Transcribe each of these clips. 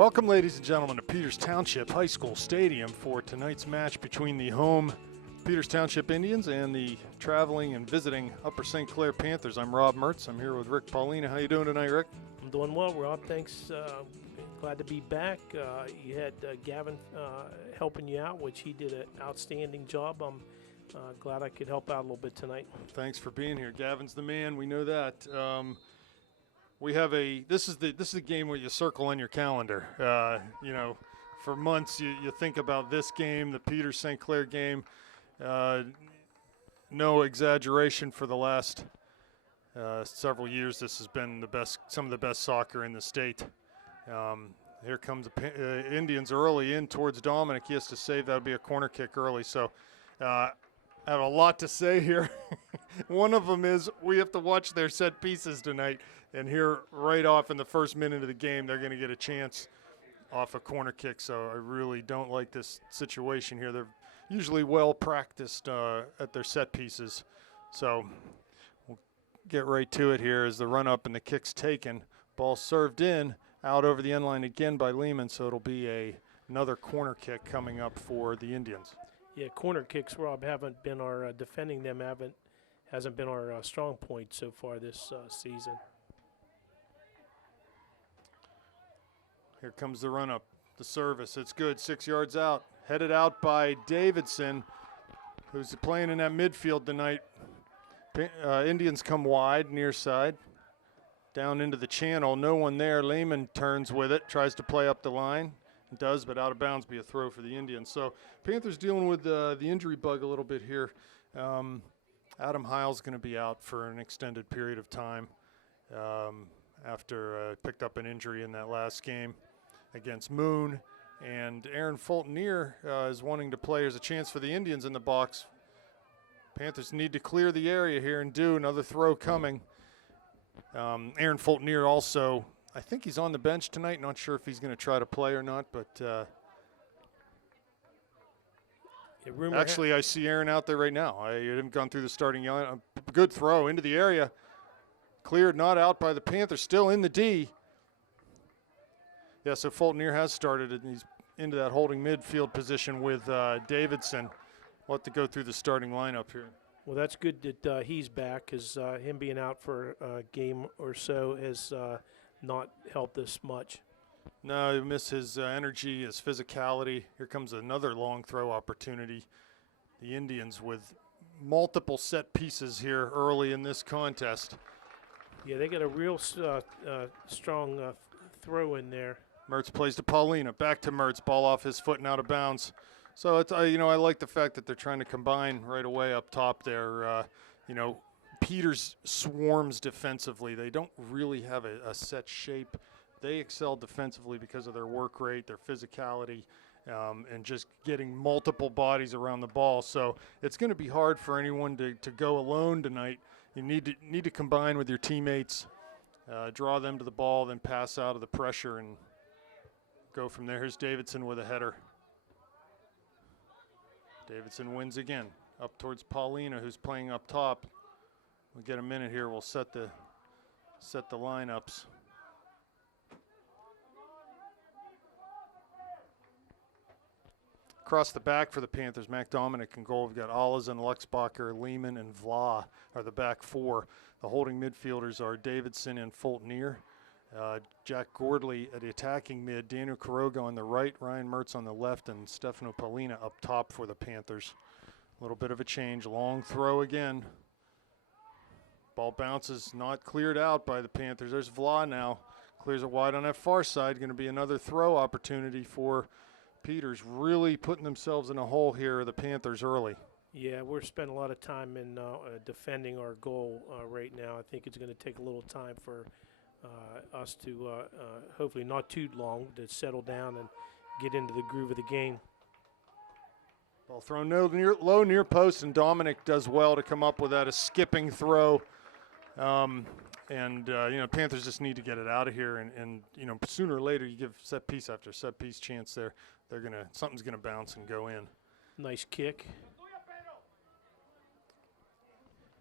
Welcome, ladies and gentlemen, to Peters Township High School Stadium for tonight's match between the home Peters Township Indians and the traveling and visiting Upper St. Clair Panthers. I'm Rob Mertz. I'm here with Rick Paulina. How you doing tonight, Rick? I'm doing well, Rob. Thanks. Glad to be back. You had Gavin helping you out, which he did an outstanding job. I'm glad I could help out a little bit tonight. Thanks for being here. Gavin's the man. We know that. We have this is the game where you circle on your calendar. For months you think about this game, the Peters St. Clair game. No exaggeration, for the last several years, this has been some of the best soccer in the state. Here comes the Indians early in towards Dominic. He has to save. That would be a corner kick early. So I have a lot to say here. One of them is we have to watch their set pieces tonight. And here, right off in the first minute of the game, they're going to get a chance off a corner kick. So I really don't like this situation here. They're usually well practiced at their set pieces. So we'll get right to it here as the run up and the kick's taken. Ball served in, out over the end line again by Lehman. So it'll be another corner kick coming up for the Indians. Yeah, corner kicks, Rob, haven't been our defending them hasn't been our strong point so far this season. Here comes the run-up, the service. It's good, 6 yards out. Headed out by Davidson, who's playing in that midfield tonight. Indians come wide, near side, down into the channel. No one there. Lehman turns with it, tries to play up the line. It does, but out of bounds, be a throw for the Indians. So Panthers dealing with the injury bug a little bit here. Adam Heil's going to be out for an extended period of time after picked up an injury in that last game against Moon. And Aaron Fultonier is wanting to play. There's a chance for the Indians in the box. Panthers need to clear the area here and do another throw coming. Aaron Fultonier also, I think he's on the bench tonight. Not sure if he's going to try to play or not, but actually I see Aaron out there right now. I haven't gone through the starting line. A good throw into the area. Cleared, not out by the Panthers, still in the D. Yeah, so Fultonier has started, and he's into that holding midfield position with Davidson. We'll have to go through the starting lineup here. Well, that's good that he's back, because him being out for a game or so has not helped us much. No, he missed his energy, his physicality. Here comes another long throw opportunity. The Indians with multiple set pieces here early in this contest. Yeah, they got a real strong throw in there. Mertz plays to Paulina, back to Mertz, ball off his foot and out of bounds. So it's I like the fact that they're trying to combine right away up top there. Peters swarms defensively. They don't really have a set shape. They excel defensively because of their work rate, their physicality, and just getting multiple bodies around the ball. So it's going to be hard for anyone to go alone tonight. You need to combine with your teammates, draw them to the ball, then pass out of the pressure and go from there. Here's Davidson with a header. Davidson wins again, up towards Paulina, who's playing up top. We'll get a minute here. We'll set the lineups. Across the back for the Panthers, Mac Dominic in goal. We've got Olazan, Luxbacher, Lehman, and Vla are the back four. The holding midfielders are Davidson and Fultonier. Jack Gordley at the attacking mid, Daniel Caroga on the right, Ryan Mertz on the left, and Stefano Paulina up top for the Panthers. A little bit of a change. Long throw again. Ball bounces, not cleared out by the Panthers. There's Vla now. Clears it wide on that far side. Going to be another throw opportunity for Peters. Really putting themselves in a hole here, the Panthers, early. Yeah, we're spending a lot of time in defending our goal right now. I think it's going to take a little time for us to, hopefully not too long, to settle down and get into the groove of the game. Ball thrown low near post, and Dominic does well to come up with that, a skipping throw. Panthers just need to get it out of here, and sooner or later you give set piece after set piece chance there. Something's gonna bounce and go in. Nice kick.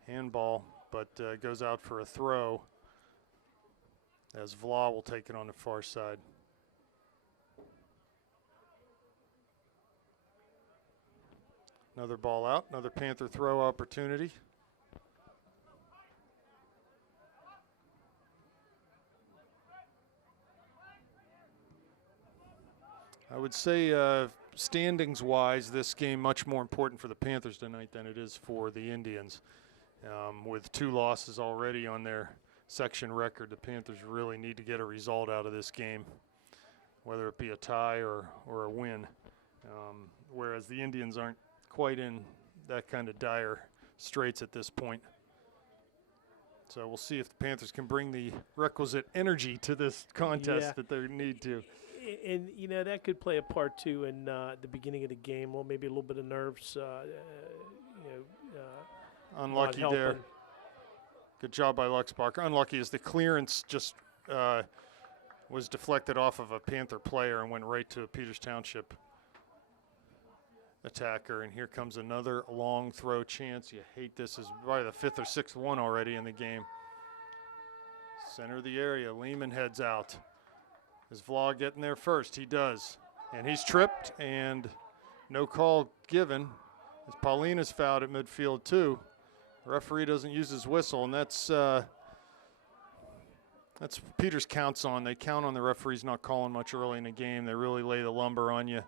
Handball, but goes out for a throw as Vla will take it on the far side. Another ball out, another Panther throw opportunity. I would say standings-wise, this game much more important for the Panthers tonight than it is for the Indians. With 2 losses already on their section record, the Panthers really need to get a result out of this game, whether it be a tie or a win, whereas the Indians aren't quite in that kind of dire straits at this point. So we'll see if the Panthers can bring the requisite energy to this contest that they need to. And, you know, that could play a part, too, in the beginning of the game. Well, maybe a little bit of nerves, Unlucky there. Good job by Luxbacher. Unlucky as the clearance just was deflected off of a Panther player and went right to a Peters Township attacker. And here comes another long throw chance. You hate this. This is probably the 5th or 6th one already in the game. Center of the area. Lehman heads out. Is Vlog getting there first? He does. And he's tripped and no call given. As Paulina's fouled at midfield too. The referee doesn't use his whistle, and that's Peters counts on. They count on the referees not calling much early in the game. They really lay the lumber on you.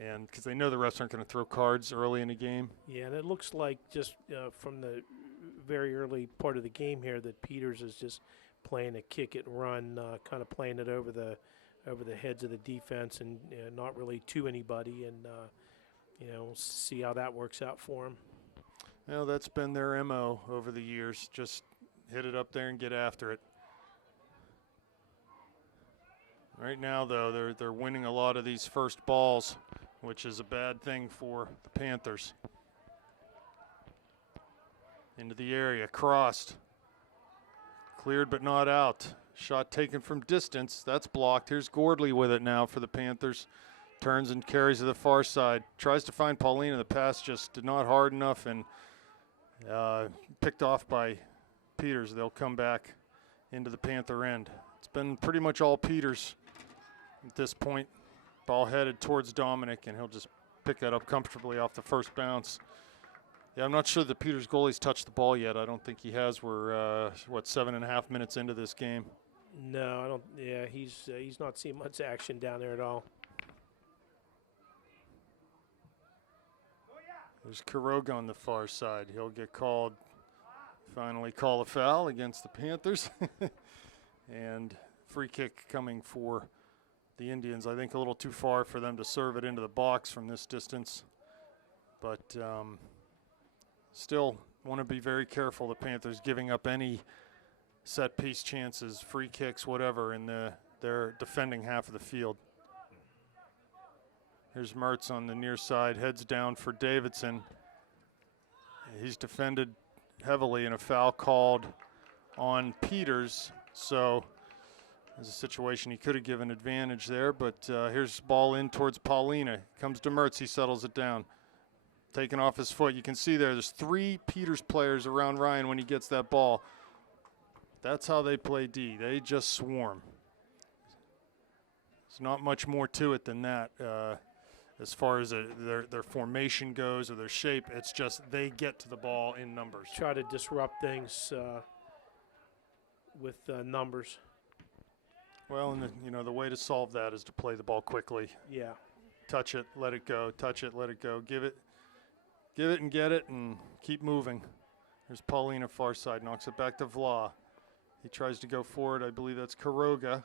And because they know the refs aren't going to throw cards early in the game. Yeah, and it looks like just from the very early part of the game here that Peters is just playing a kick it and run, kind of playing it over the heads of the defense and not really to anybody. And we'll see how that works out for him. Well, that's been their MO over the years. Just hit it up there and get after it. Right now, though, they're winning a lot of these first balls, which is a bad thing for the Panthers. Into the area, crossed. Cleared but not out. Shot taken from distance. That's blocked. Here's Gordley with it now for the Panthers. Turns and carries to the far side. Tries to find Paulina. The pass just did not hard enough and picked off by Peters. They'll come back into the Panther end. It's been pretty much all Peters at this point. Ball headed towards Dominic, and he'll just pick that up comfortably off the first bounce. Yeah, I'm not sure the Peters goalie's touched the ball yet. I don't think he has. We're, 7.5 minutes into this game. No, I don't. Yeah, he's not seeing much action down there at all. There's Kuroga on the far side. He'll get called, finally call a foul against the Panthers. And free kick coming for the Indians. I think a little too far for them to serve it into the box from this distance. But still want to be very careful. The Panthers giving up any set piece chances, free kicks, whatever, in their defending half of the field. Here's Mertz on the near side, heads down for Davidson. He's defended heavily in a foul called on Peters. So there's a situation he could have given advantage there, but here's ball in towards Paulina. Comes to Mertz, he settles it down. Taken off his foot. You can see there's 3 Peters players around Ryan when he gets that ball. That's how they play D. They just swarm. There's not much more to it than that. As far as their formation goes or their shape, it's just they get to the ball in numbers. Try to disrupt things with numbers. Well, and the way to solve that is to play the ball quickly. Yeah. Touch it, let it go. Touch it, let it go. Give it and get it, and keep moving. There's Paulina far side, knocks it back to Vla. He tries to go forward. I believe that's Kuroga.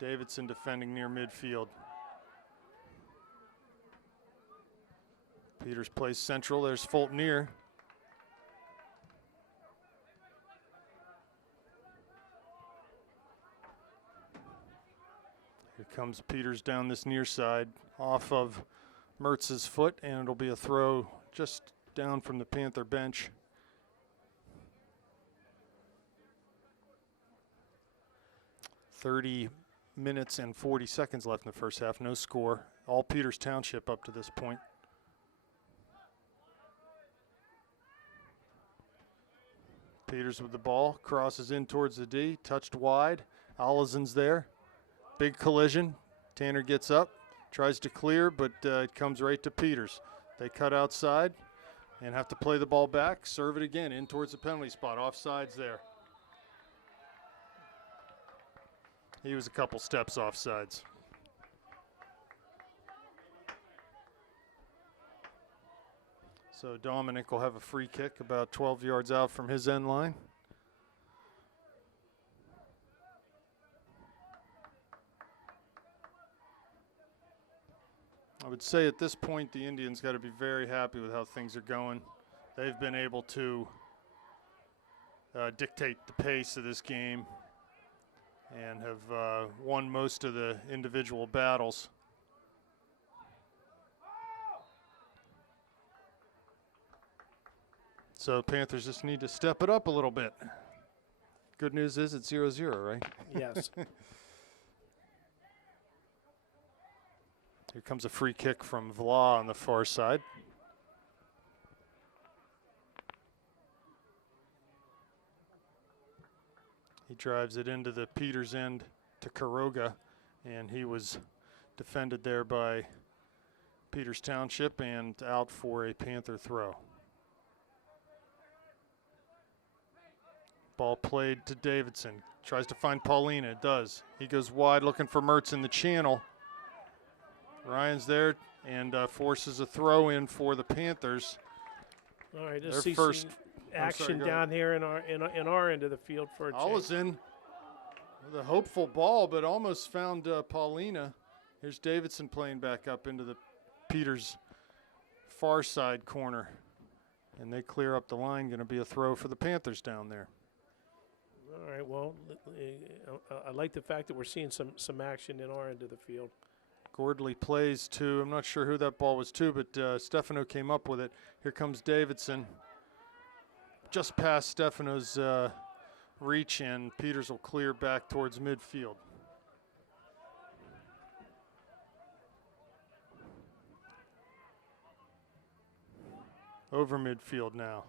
Davidson defending near midfield. Peters plays central. There's Fultonier. Here comes Peters down this near side off of Mertz's foot, and it'll be a throw just down from the Panther bench. .30 minutes and 40 seconds left in the first half. No score. All Peters Township up to this point. Peters with the ball. Crosses in towards the D. Touched wide. Olizen's there. Big collision. Tanner gets up, tries to clear, but it comes right to Peters. They cut outside and have to play the ball back, serve it again in towards the penalty spot. Offsides there. He was a couple steps offsides. So Dominic will have a free kick about 12 yards out from his end line. I would say at this point the Indians got to be very happy with how things are going. They've been able to dictate the pace of this game and have won most of the individual battles. So Panthers just need to step it up a little bit. Good news is it's 0-0, right? Yes. Here comes a free kick from Vla on the far side. He drives it into the Peters end to Kuroga, and he was defended there by Peters Township and out for a Panther throw. Ball played to Davidson. Tries to find Paulina. Does. He goes wide looking for Mertz in the channel. Ryan's there and forces a throw in for the Panthers. All right, let's Their see first some action down here in our end of the field for a change. Allison with a hopeful ball, but almost found Paulina. Here's Davidson playing back up into the Peters far side corner. And they clear up the line. Going to be a throw for the Panthers down there. All right, well, I like the fact that we're seeing some action in our end of the field. Gordley plays to, I'm not sure who that ball was to, but Stefano came up with it. Here comes Davidson. Just past Stefano's reach, and Peters will clear back towards midfield. Over midfield now.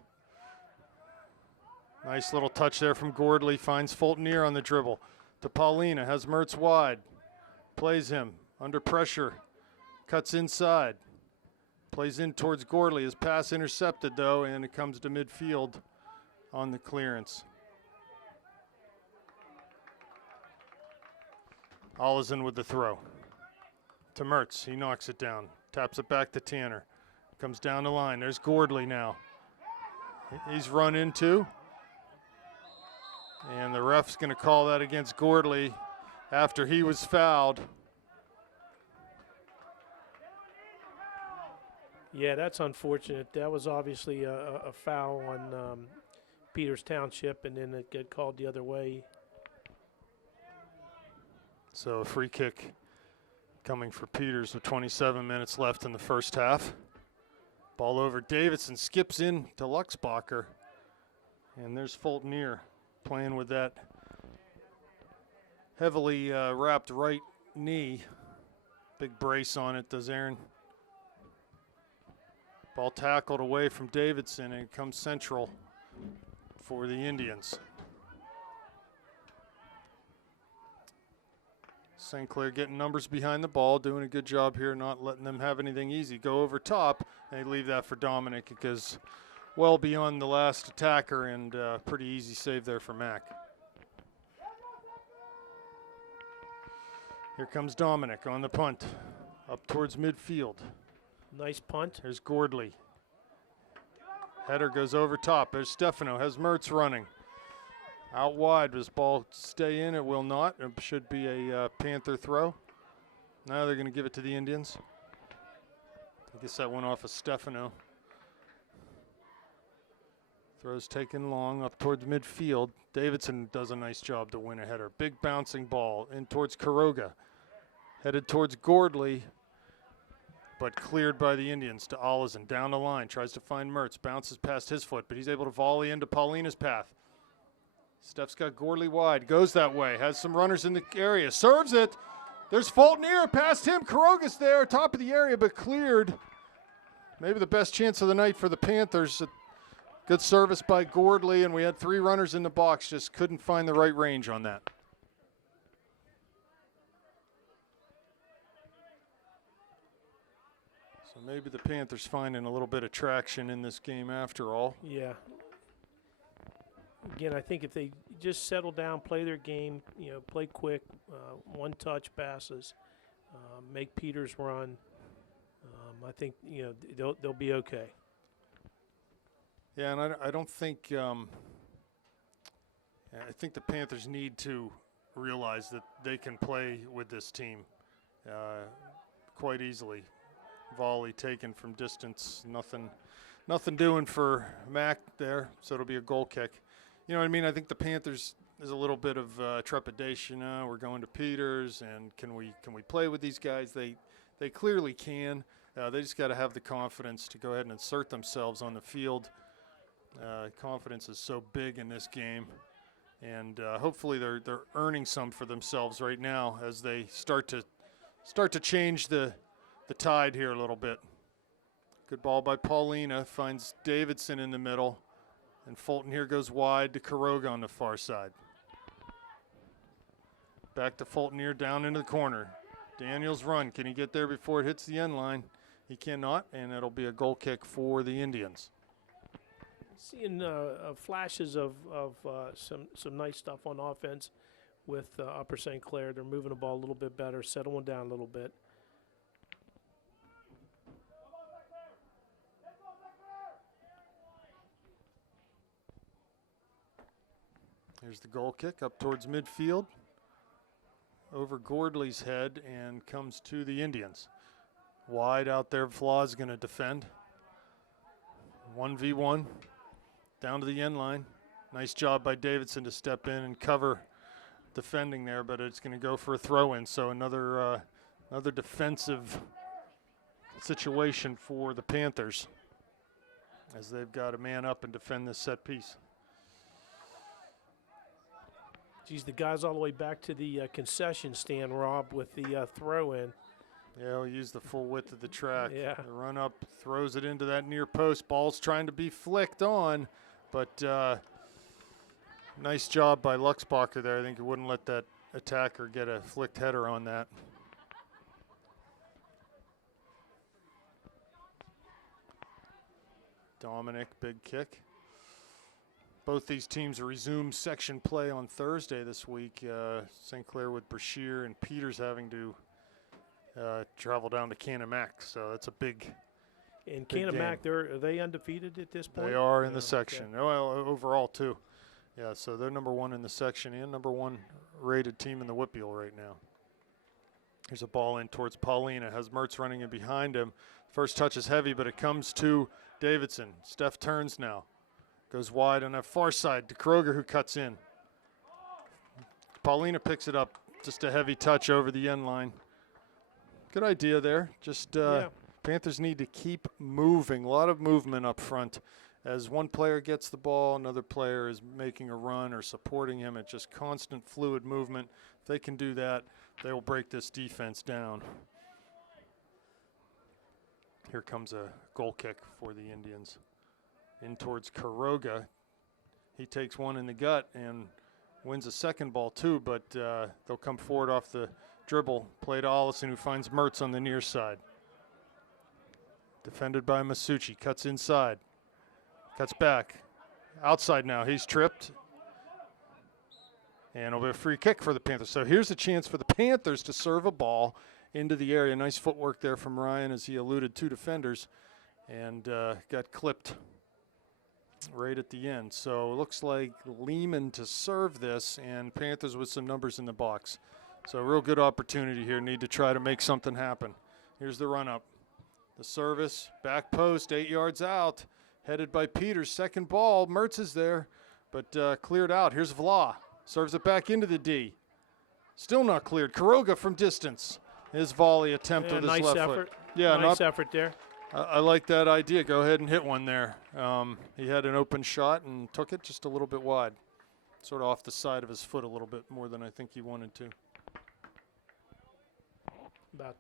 Nice little touch there from Gordley. Finds Fultonier on the dribble. To Paulina. Has Mertz wide. Plays him. Under pressure. Cuts inside. Plays in towards Gordley. His pass intercepted, though, and it comes to midfield on the clearance. Allison with the throw. To Mertz. He knocks it down. Taps it back to Tanner. Comes down the line. There's Gordley now. He's run into. And the ref's going to call that against Gordley after he was fouled. Yeah, that's unfortunate. That was obviously a foul on Peters Township, and then it got called the other way. So a free kick coming for Peters with 27 minutes left in the first half. Ball over. Davidson skips in to Luxbacher. And there's Fultonier playing with that heavily wrapped right knee. Big brace on it, does Aaron. Ball tackled away from Davidson, and it comes central for the Indians. St. Clair getting numbers behind the ball, doing a good job here, not letting them have anything easy. Go over top, and they leave that for Dominic. It goes well beyond the last attacker, and pretty easy save there for Mack. Here comes Dominic on the punt, up towards midfield. Nice punt. There's Gordley. Header goes over top. There's Stefano. Has Mertz running. Out wide. Does ball stay in? It will not. It should be a Panther throw. Now they're going to give it to the Indians. I guess that went off of Stefano. Throw's taken long up towards midfield. Davidson does a nice job to win a header. Big bouncing ball in towards Kuroga. Headed towards Gordley, but cleared by the Indians to Allison. Down the line, tries to find Mertz. Bounces past his foot, but he's able to volley into Paulina's path. Steph's got Gordley wide. Goes that way. Has some runners in the area. Serves it. There's Fultonier past him. Kuroga's there, top of the area, but cleared. Maybe the best chance of the night for the Panthers. Good service by Gordley, and we had three runners in the box. Just couldn't find the right range on that. Maybe the Panthers finding a little bit of traction in this game after all. Yeah. Again, I think if they just settle down, play their game, play quick, one-touch passes, make Peters run, I think they'll be okay. Yeah, and I don't think I think the Panthers need to realize that they can play with this team quite easily. Volley taken from distance, nothing doing for Mack there, so it'll be a goal kick. You know what I mean? I think the Panthers, there's a little bit of trepidation. We're going to Peters, and can we play with these guys? They clearly can. They just got to have the confidence to go ahead and insert themselves on the field. Confidence is so big in this game, and hopefully they're earning some for themselves right now as they start to change the tide here a little bit. Good ball by Paulina, finds Davidson in the middle, and Fulton here goes wide to Quiroga on the far side. Back to Fulton here, down into the corner. Daniels run, can he get there before it hits the end line? He cannot, and it'll be a goal kick for the Indians. Seeing flashes of some nice stuff on offense with Upper St. Clair. They're moving the ball a little bit better, settling down a little bit. Here's the goal kick up towards midfield, over Gordley's head, and comes to the Indians. Wide out there, Flaw's going to defend. 1v1, down to the end line. Nice job by Davidson to step in and cover defending there, but it's going to go for a throw-in. So another defensive situation for the Panthers as they've got to man up and defend this set piece. Geez, the guy's all the way back to the concession stand, Rob, with the throw-in. Yeah, he'll use the full width of the track. Yeah. The run up, throws it into that near post. Ball's trying to be flicked on, but nice job by Luxbacher there. I think he wouldn't let that attacker get a flicked header on that. Dominic, big kick. Both these teams resume section play on Thursday this week. St. Clair with Brashear and Peters having to travel down to Canamac. So that's a big And Canamac, are they undefeated at this point? They are in the section. Okay. Well, overall, too. Yeah, so they're number one in the section and number one rated team in the Whitfield right now. Here's a ball in towards Paulina. Has Mertz running in behind him. First touch is heavy, but it comes to Davidson. Steph turns now. Goes wide on that far side to Kroger, who cuts in. Paulina picks it up. Just a heavy touch over the end line. Good idea there. Just Panthers need to keep moving. A lot of movement up front. As one player gets the ball, another player is making a run or supporting him. It's just constant fluid movement. If they can do that, they will break this defense down. Here comes a goal kick for the Indians. In towards Quiroga. He takes one in the gut and wins a second ball too, but they'll come forward off the dribble. Play to Ollison, who finds Mertz on the near side. Defended by Masucci, cuts inside. Cuts back. Outside now, he's tripped. And it'll be a free kick for the Panthers. So here's a chance for the Panthers to serve a ball into the area. Nice footwork there from Ryan as he eluded two defenders and got clipped right at the end. So it looks like Lehman to serve this, and Panthers with some numbers in the box. So a real good opportunity here. Need to try to make something happen. Here's the run up. The service, back post, 8 yards out. Headed by Peters. Second ball. Mertz is there, but cleared out. Here's Vla. Serves it back into the D. Still not cleared. Quiroga from distance. His volley attempt with his nice left effort. foot. Yeah, nice effort there. I like that idea. Go ahead and hit one there. He had an open shot and took it just a little bit wide. Sort of off the side of his foot a little bit more than I think he wanted to. About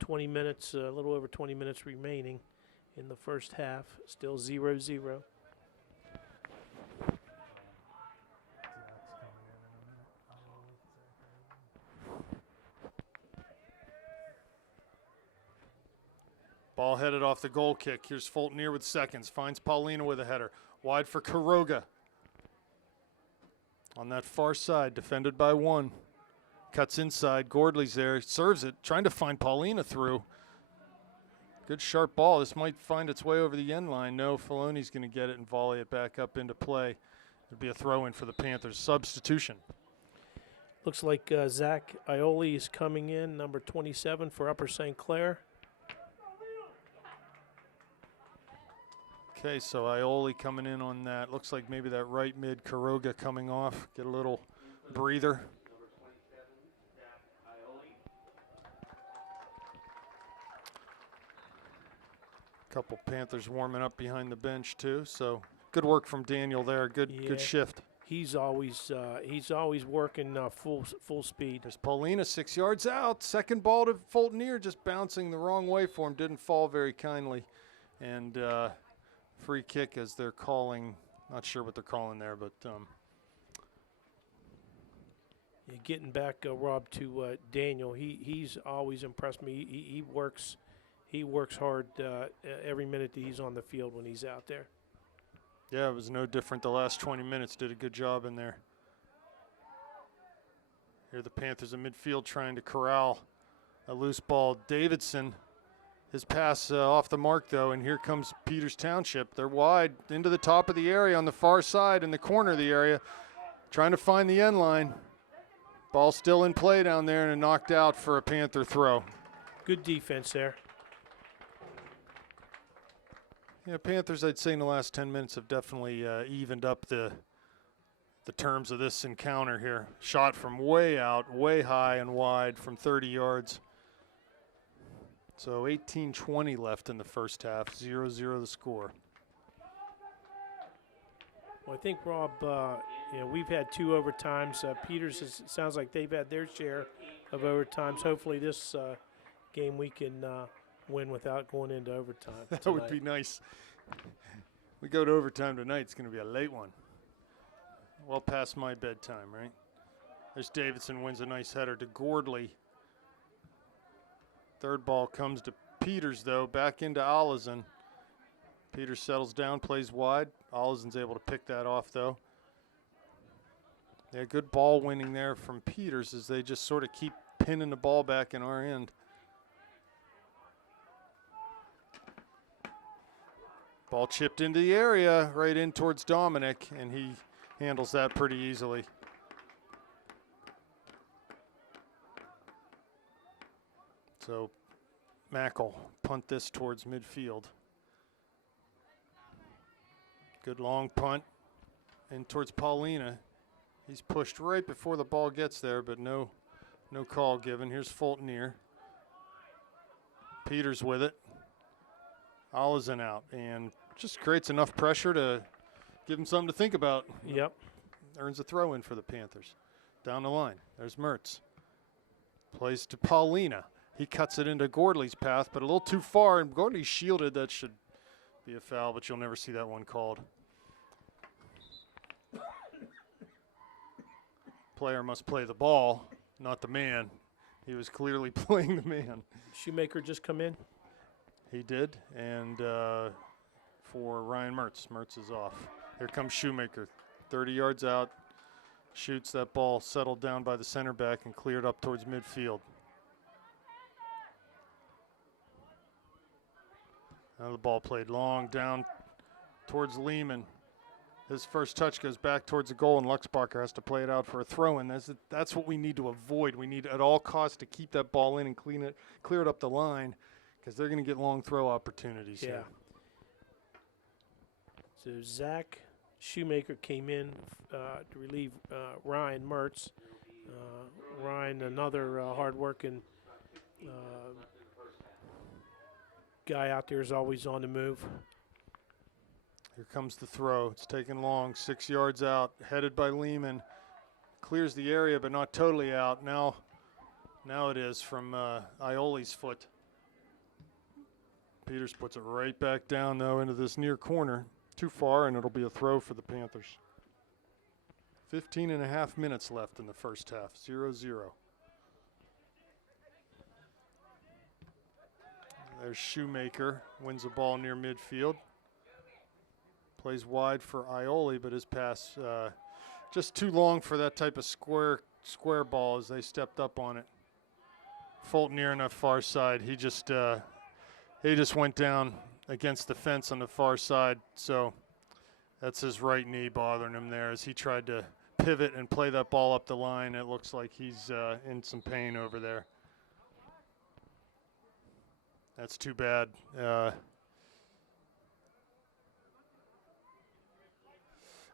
20 minutes, a little over 20 minutes remaining in the first half. Still 0-0. Ball headed off the goal kick. Here's Fulton with seconds. Finds Paulina with a header. Wide for Quiroga. On that far side, defended by one. Cuts inside. Gordley's there. Serves it. Trying to find Paulina through. Good sharp ball. This might find its way over the end line. No, Filoni's going to get it and volley it back up into play. It'll be a throw-in for the Panthers. Substitution. Looks like Zach Ioli is coming in, number 27 for Upper St. Clair. Okay, so Ioli coming in on that. Looks like maybe that right mid Quiroga coming off. Get a little breather. Couple Panthers warming up behind the bench too. So good work from Daniel there. Good shift. He's always working full speed. There's Paulina 6 yards out. Second ball to Fulton, just bouncing the wrong way for him. Didn't fall very kindly. And free kick as they're calling. Not sure what they're calling there, but getting back, Rob, to Daniel. He's always impressed me. He works hard every minute that he's on the field when he's out there. Yeah, it was no different the last 20 minutes. Did a good job in there. Here the Panthers in midfield trying to corral a loose ball. Davidson, his pass off the mark though, and here comes Peters Township. They're wide into the top of the area on the far side in the corner of the area, trying to find the end line. Ball still in play down there and knocked out for a Panther throw. Good defense there. Yeah, Panthers, I'd say in the last 10 minutes have definitely evened up the terms of this encounter here. Shot from way out, way high and wide from 30 yards. So 18:20 left in the first half, 0-0 the score. Well, I think, Rob, we've had 2 overtimes. Peters, sounds like they've had their share of overtimes. Hopefully this game we can win without going into overtime. That would be nice. We go to overtime tonight, it's going to be a late one. Well past my bedtime, right? There's Davidson, wins a nice header to Gordley. Third ball comes to Peters, though, back into Allison. Peters settles down, plays wide. Allison's able to pick that off, though. Yeah, good ball winning there from Peters as they just sort of keep pinning the ball back in our end. Ball chipped into the area, right in towards Dominic, and he handles that pretty easily. So Mackle punt this towards midfield. Good long punt in towards Paulina. He's pushed right before the ball gets there, but no call given. Here's Fulton. Peters with it. Allison out, and just creates enough pressure to give him something to think about. Yep. Earns a throw in for the Panthers. Down the line, there's Mertz. Plays to Paulina. He cuts it into Gordley's path, but a little too far, and Gordley's shielded. That should be a foul, but you'll never see that one called. Player must play the ball, not the man. He was clearly playing the man. Shoemaker just come in? He did, and for Ryan Mertz. Mertz is off. Here comes Shoemaker, 30 yards out, shoots that ball, settled down by the center back and cleared up towards midfield. Now the ball played long down towards Lehman. His first touch goes back towards the goal, and Luxbacher has to play it out for a throw-in. That's what we need to avoid. We need at all costs to keep that ball in and clear it up the line, because they're going to get long throw opportunities here. So Zach Shoemaker came in to relieve Ryan Mertz. Ryan, another hard-working guy out there, is always on the move. Here comes the throw. It's taken long, 6 yards out, headed by Lehman. Clears the area, but not totally out. Now it is from Ioli's foot. Peters puts it right back down, though, into this near corner. Too far, and it'll be a throw for the Panthers. 15 and a half minutes left in the first half, 0-0. There's Shoemaker, wins the ball near midfield. Plays wide for Ioli, but his pass just too long for that type of square ball as they stepped up on it. Fulton near on the far side. He just went down against the fence on the far side, so that's his right knee bothering him there as he tried to pivot and play that ball up the line. It looks like he's in some pain over there. That's too bad.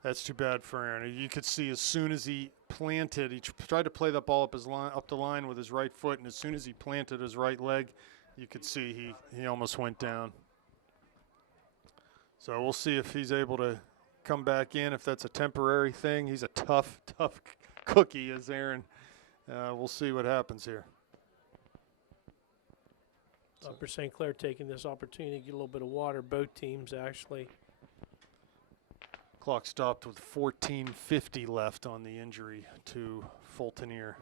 That's too bad for Aaron. You could see as soon as he planted, he tried to play that ball up the line with his right foot, and as soon as he planted his right leg, you could see he almost went down. So we'll see if he's able to come back in, if that's a temporary thing. He's a tough cookie, as Aaron. We'll see what happens here. Upper St. Clair taking this opportunity to get a little bit of water. Both teams actually. Clock stopped with 14:50 left on the injury to Fultoneer.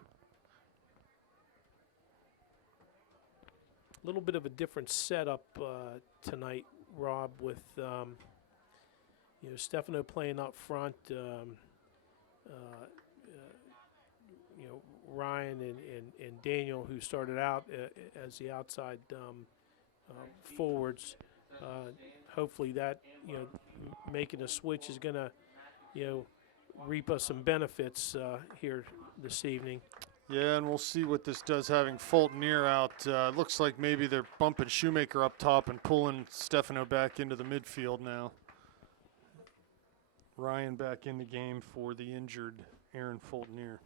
A little bit of a different setup tonight, Rob, with Stefano playing up front. Ryan and Daniel, who started out as the outside forwards. Hopefully that, making a switch is going to, reap us some benefits here this evening. Yeah, and we'll see what this does having Fultoneer out. Looks like maybe they're bumping Shoemaker up top and pulling Stefano back into the midfield now. Ryan back in the game for the injured Aaron Fultoneer.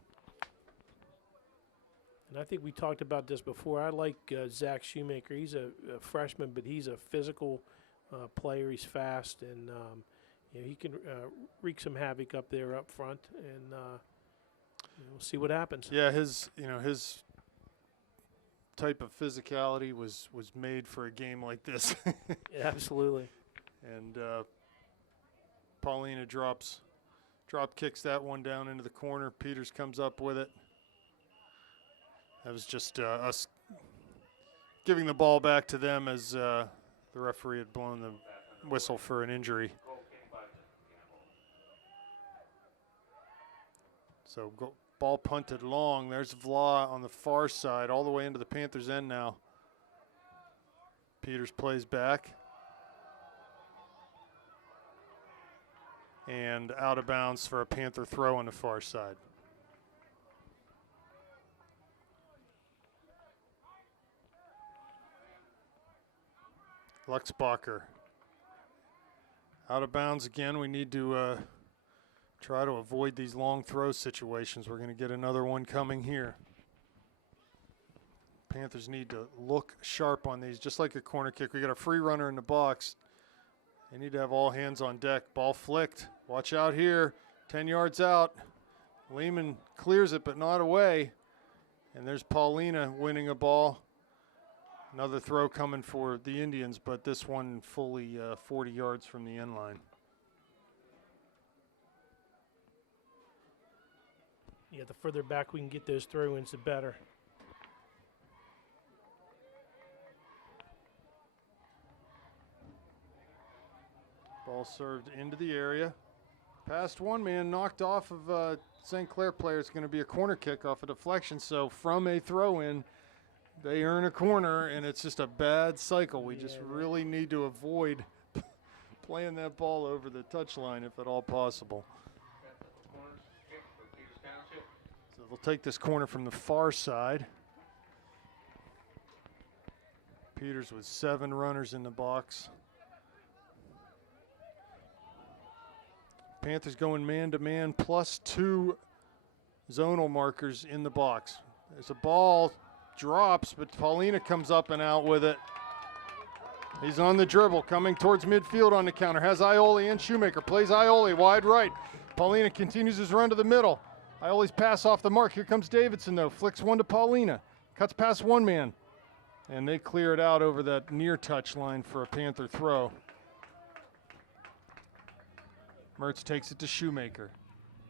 And I think we talked about this before. I like Zach Shoemaker. He's a freshman, but he's a physical player. He's fast, and he can wreak some havoc up there up front. And we'll see what happens. Yeah, his type of physicality was made for a game like this. Yeah, absolutely. And Paulina drop kicks that one down into the corner. Peters comes up with it. That was just us giving the ball back to them as the referee had blown the whistle for an injury. So ball punted long. There's Vla on the far side, all the way into the Panthers' end now. Peters plays back. And out of bounds for a Panther throw on the far side. Luxbacher out of bounds again. We need to try to avoid these long throw situations. We're going to get another one coming here. Panthers need to look sharp on these, just like a corner kick. We got a free runner in the box. They need to have all hands on deck. Ball flicked. Watch out here. 10 yards out. Lehman clears it, but not away. And there's Paulina winning a ball. Another throw coming for the Indians, but this one fully 40 yards from the end line. Yeah, the further back we can get those throw-ins, the better. Ball served into the area. Past one man, knocked off of St. Clair player. It's going to be a corner kick off a deflection. So from a throw-in, they earn a corner, and it's just a bad cycle. We just really need to avoid playing that ball over the touchline if at all possible. So they'll take this corner from the far side. Peters with 7 runners in the box. Panthers going man-to-man, plus 2 zonal markers in the box. There's a ball. Drops, but Paulina comes up and out with it. He's on the dribble, coming towards midfield on the counter. Has Ioli and Shoemaker. Plays Ioli wide right. Paulina continues his run to the middle. Ioli's pass off the mark. Here comes Davidson, though. Flicks one to Paulina. Cuts past one man. And they clear it out over that near touch line for a Panther throw. Mertz takes it to Shoemaker.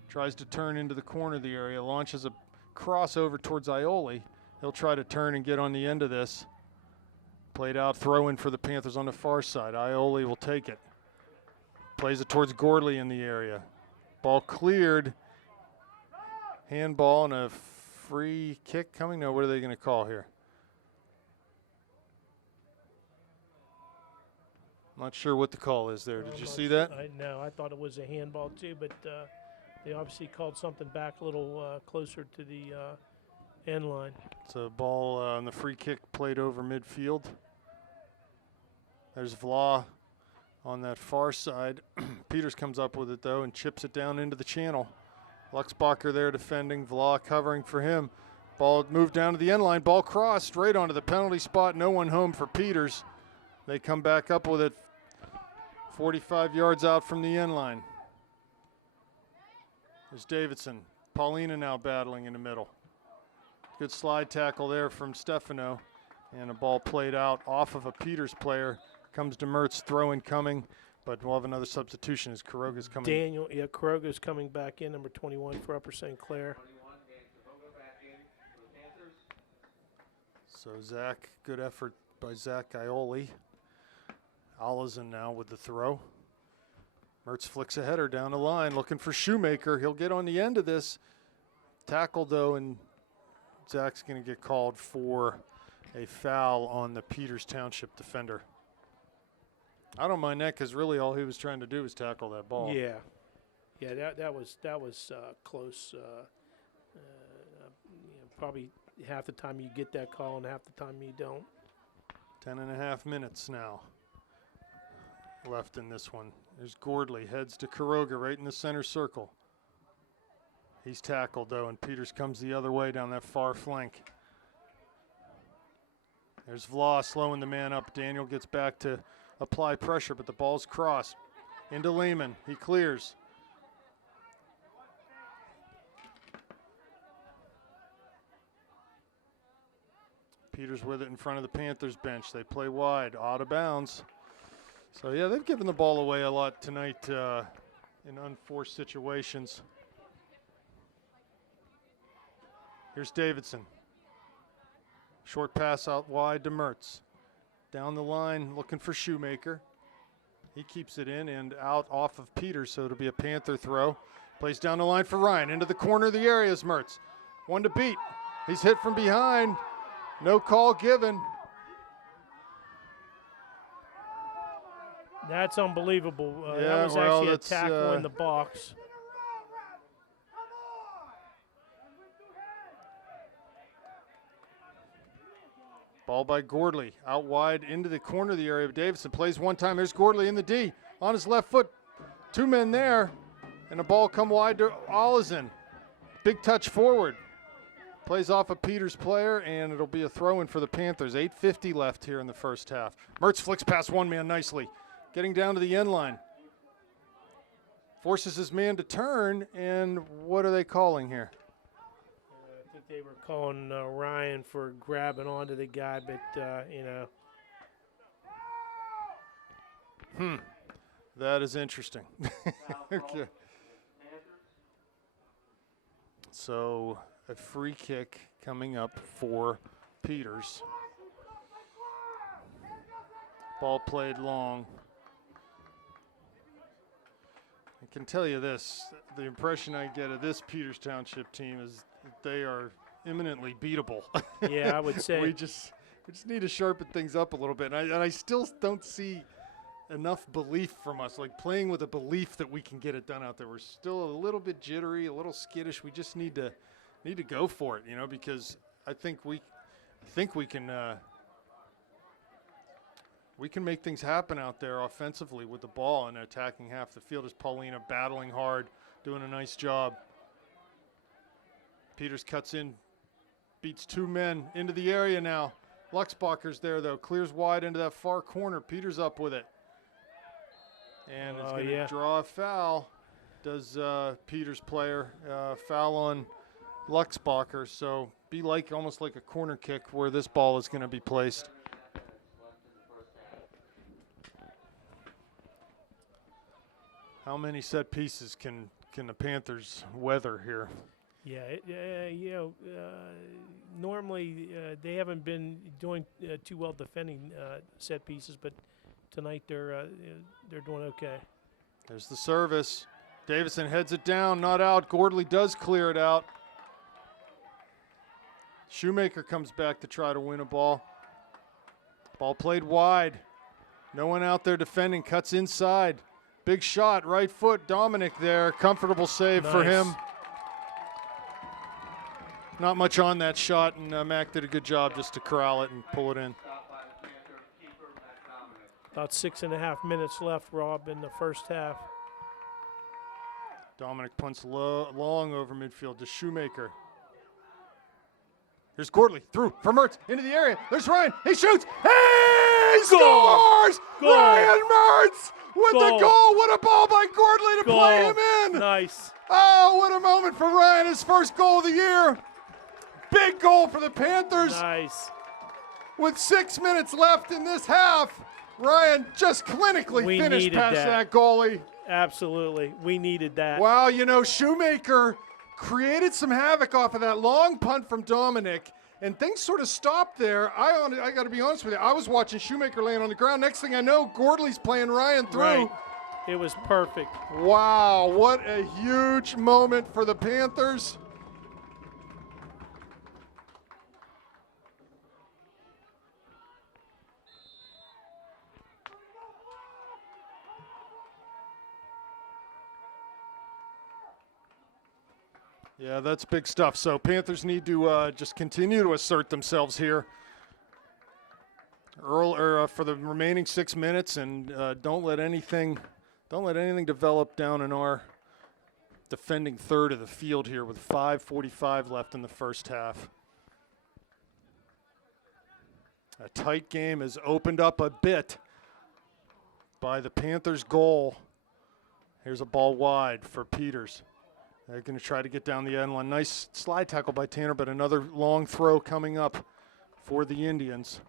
Tries to turn into the corner of the area. Launches a crossover towards Ioli. He'll try to turn and get on the end of this. Played out, throw in for the Panthers on the far side. Ioli will take it. Plays it towards Gordley in the area. Ball cleared. Handball and a free kick coming. No, what are they going to call here? Not sure what the call is there. Did you see that? No, I thought it was a handball too, but they obviously called something back a little closer to the end line. It's a ball on the free kick played over midfield. There's Vla on that far side. Peters comes up with it though and chips it down into the channel. Luxbacher there defending, Vla covering for him. Ball moved down to the end line. Ball crossed right onto the penalty spot. No one home for Peters. They come back up with it 45 yards out from the end line. There's Davidson. Paulina now battling in the middle. Good slide tackle there from Stefano. And a ball played out off of a Peters player. Comes to Mertz, throw-in coming. But we'll have another substitution as Kuroga's coming. Kuroga's coming back in, number 21 for Upper St. Clair. So Zach, good effort by Zach Ioli. Olazin now with the throw. Mertz flicks a header down the line, looking for Shoemaker. He'll get on the end of this. Tackled though, and Zach's going to get called for a foul on the Peters Township defender. I don't mind that because really all he was trying to do was tackle that ball. Yeah, that was close. Probably half the time you get that call and half the time you don't. 10.5 minutes now left in this one. There's Gordley, heads to Kuroga right in the center circle. He's tackled though, and Peters comes the other way down that far flank. There's Vla slowing the man up. Daniel gets back to apply pressure, but the ball's crossed into Lehman. He clears. Peters with it in front of the Panthers bench. They play wide, out of bounds. So yeah, they've given the ball away a lot tonight in unforced situations. Here's Davidson. Short pass out wide to Mertz. Down the line, looking for Shoemaker. He keeps it in and out off of Peters, so it'll be a Panther throw. Plays down the line for Ryan. Into the corner of the area is Mertz. One to beat. He's hit from behind. No call given. That's unbelievable. That was actually a tackle in the box. Ball by Gordley, out wide into the corner of the area. Davidson plays one time. There's Gordley in the D, on his left foot. Two men there, and the ball come wide to Olazin. Big touch forward. Plays off a Peters player, and it'll be a throw-in for the Panthers. 8:50 left here in the first half. Mertz flicks past one man nicely, getting down to the end line. Forces his man to turn, and what are they calling here? I think they were calling Ryan for grabbing onto the guy, but, That is interesting. Okay. So a free kick coming up for Peters. Ball played long. I can tell you this, the impression I get of this Peters Township team is that they are imminently beatable. Yeah, I would say. we just need to sharpen things up a little bit. And I still don't see enough belief from us, like playing with a belief that we can get it done out there. We're still a little bit jittery, a little skittish. We just need to go for it, because I think we can make things happen out there offensively with the ball and attacking half the field. As Paulina battling hard, doing a nice job. Peters cuts in, beats two men into the area now. Luxbacher's there though, clears wide into that far corner. Peters up with it. And it's going to draw a foul. Does Peters player foul on Luxbacher? So be almost like a corner kick where this ball is going to be placed. How many set pieces can the Panthers weather here? Yeah, normally they haven't been doing too well defending set pieces, but tonight they're doing okay. There's the service. Davison heads it down, not out. Gordley does clear it out. Shoemaker comes back to try to win a ball. Ball played wide. No one out there defending, cuts inside. Big shot, right foot, Dominic there. Comfortable save for him. Not much on that shot, and Mac did a good job just to corral it and pull it in. About 6.5 minutes left, Rob, in the first half. Dominic punts long over midfield to Shoemaker. Here's Gordley, through for Mertz, into the area. There's Ryan, he shoots, he scores! Goal. Ryan Mertz with the goal. What a ball by Gordley to play him in. Nice. Oh, what a moment for Ryan, his first goal of the year. Big goal for the Panthers. Nice. With 6 minutes left in this half, Ryan just clinically finished past that goalie. Absolutely. We needed that. Wow, Shoemaker created some havoc off of that long punt from Dominic, and things sort of stopped there. I got to be honest with you. I was watching Shoemaker laying on the ground. Next thing I know, Gordley's playing Ryan through. Right. It was perfect. Wow, what a huge moment for the Panthers. Yeah, that's big stuff. So Panthers need to just continue to assert themselves here for the remaining 6 minutes, and don't let anything develop down in our defending third of the field here with 5:45 left in the first half. A tight game has opened up a bit by the Panthers' goal. Here's a ball wide for Peters. They're going to try to get down the end line. Nice slide tackle by Tanner, but another long throw coming up for the Indians.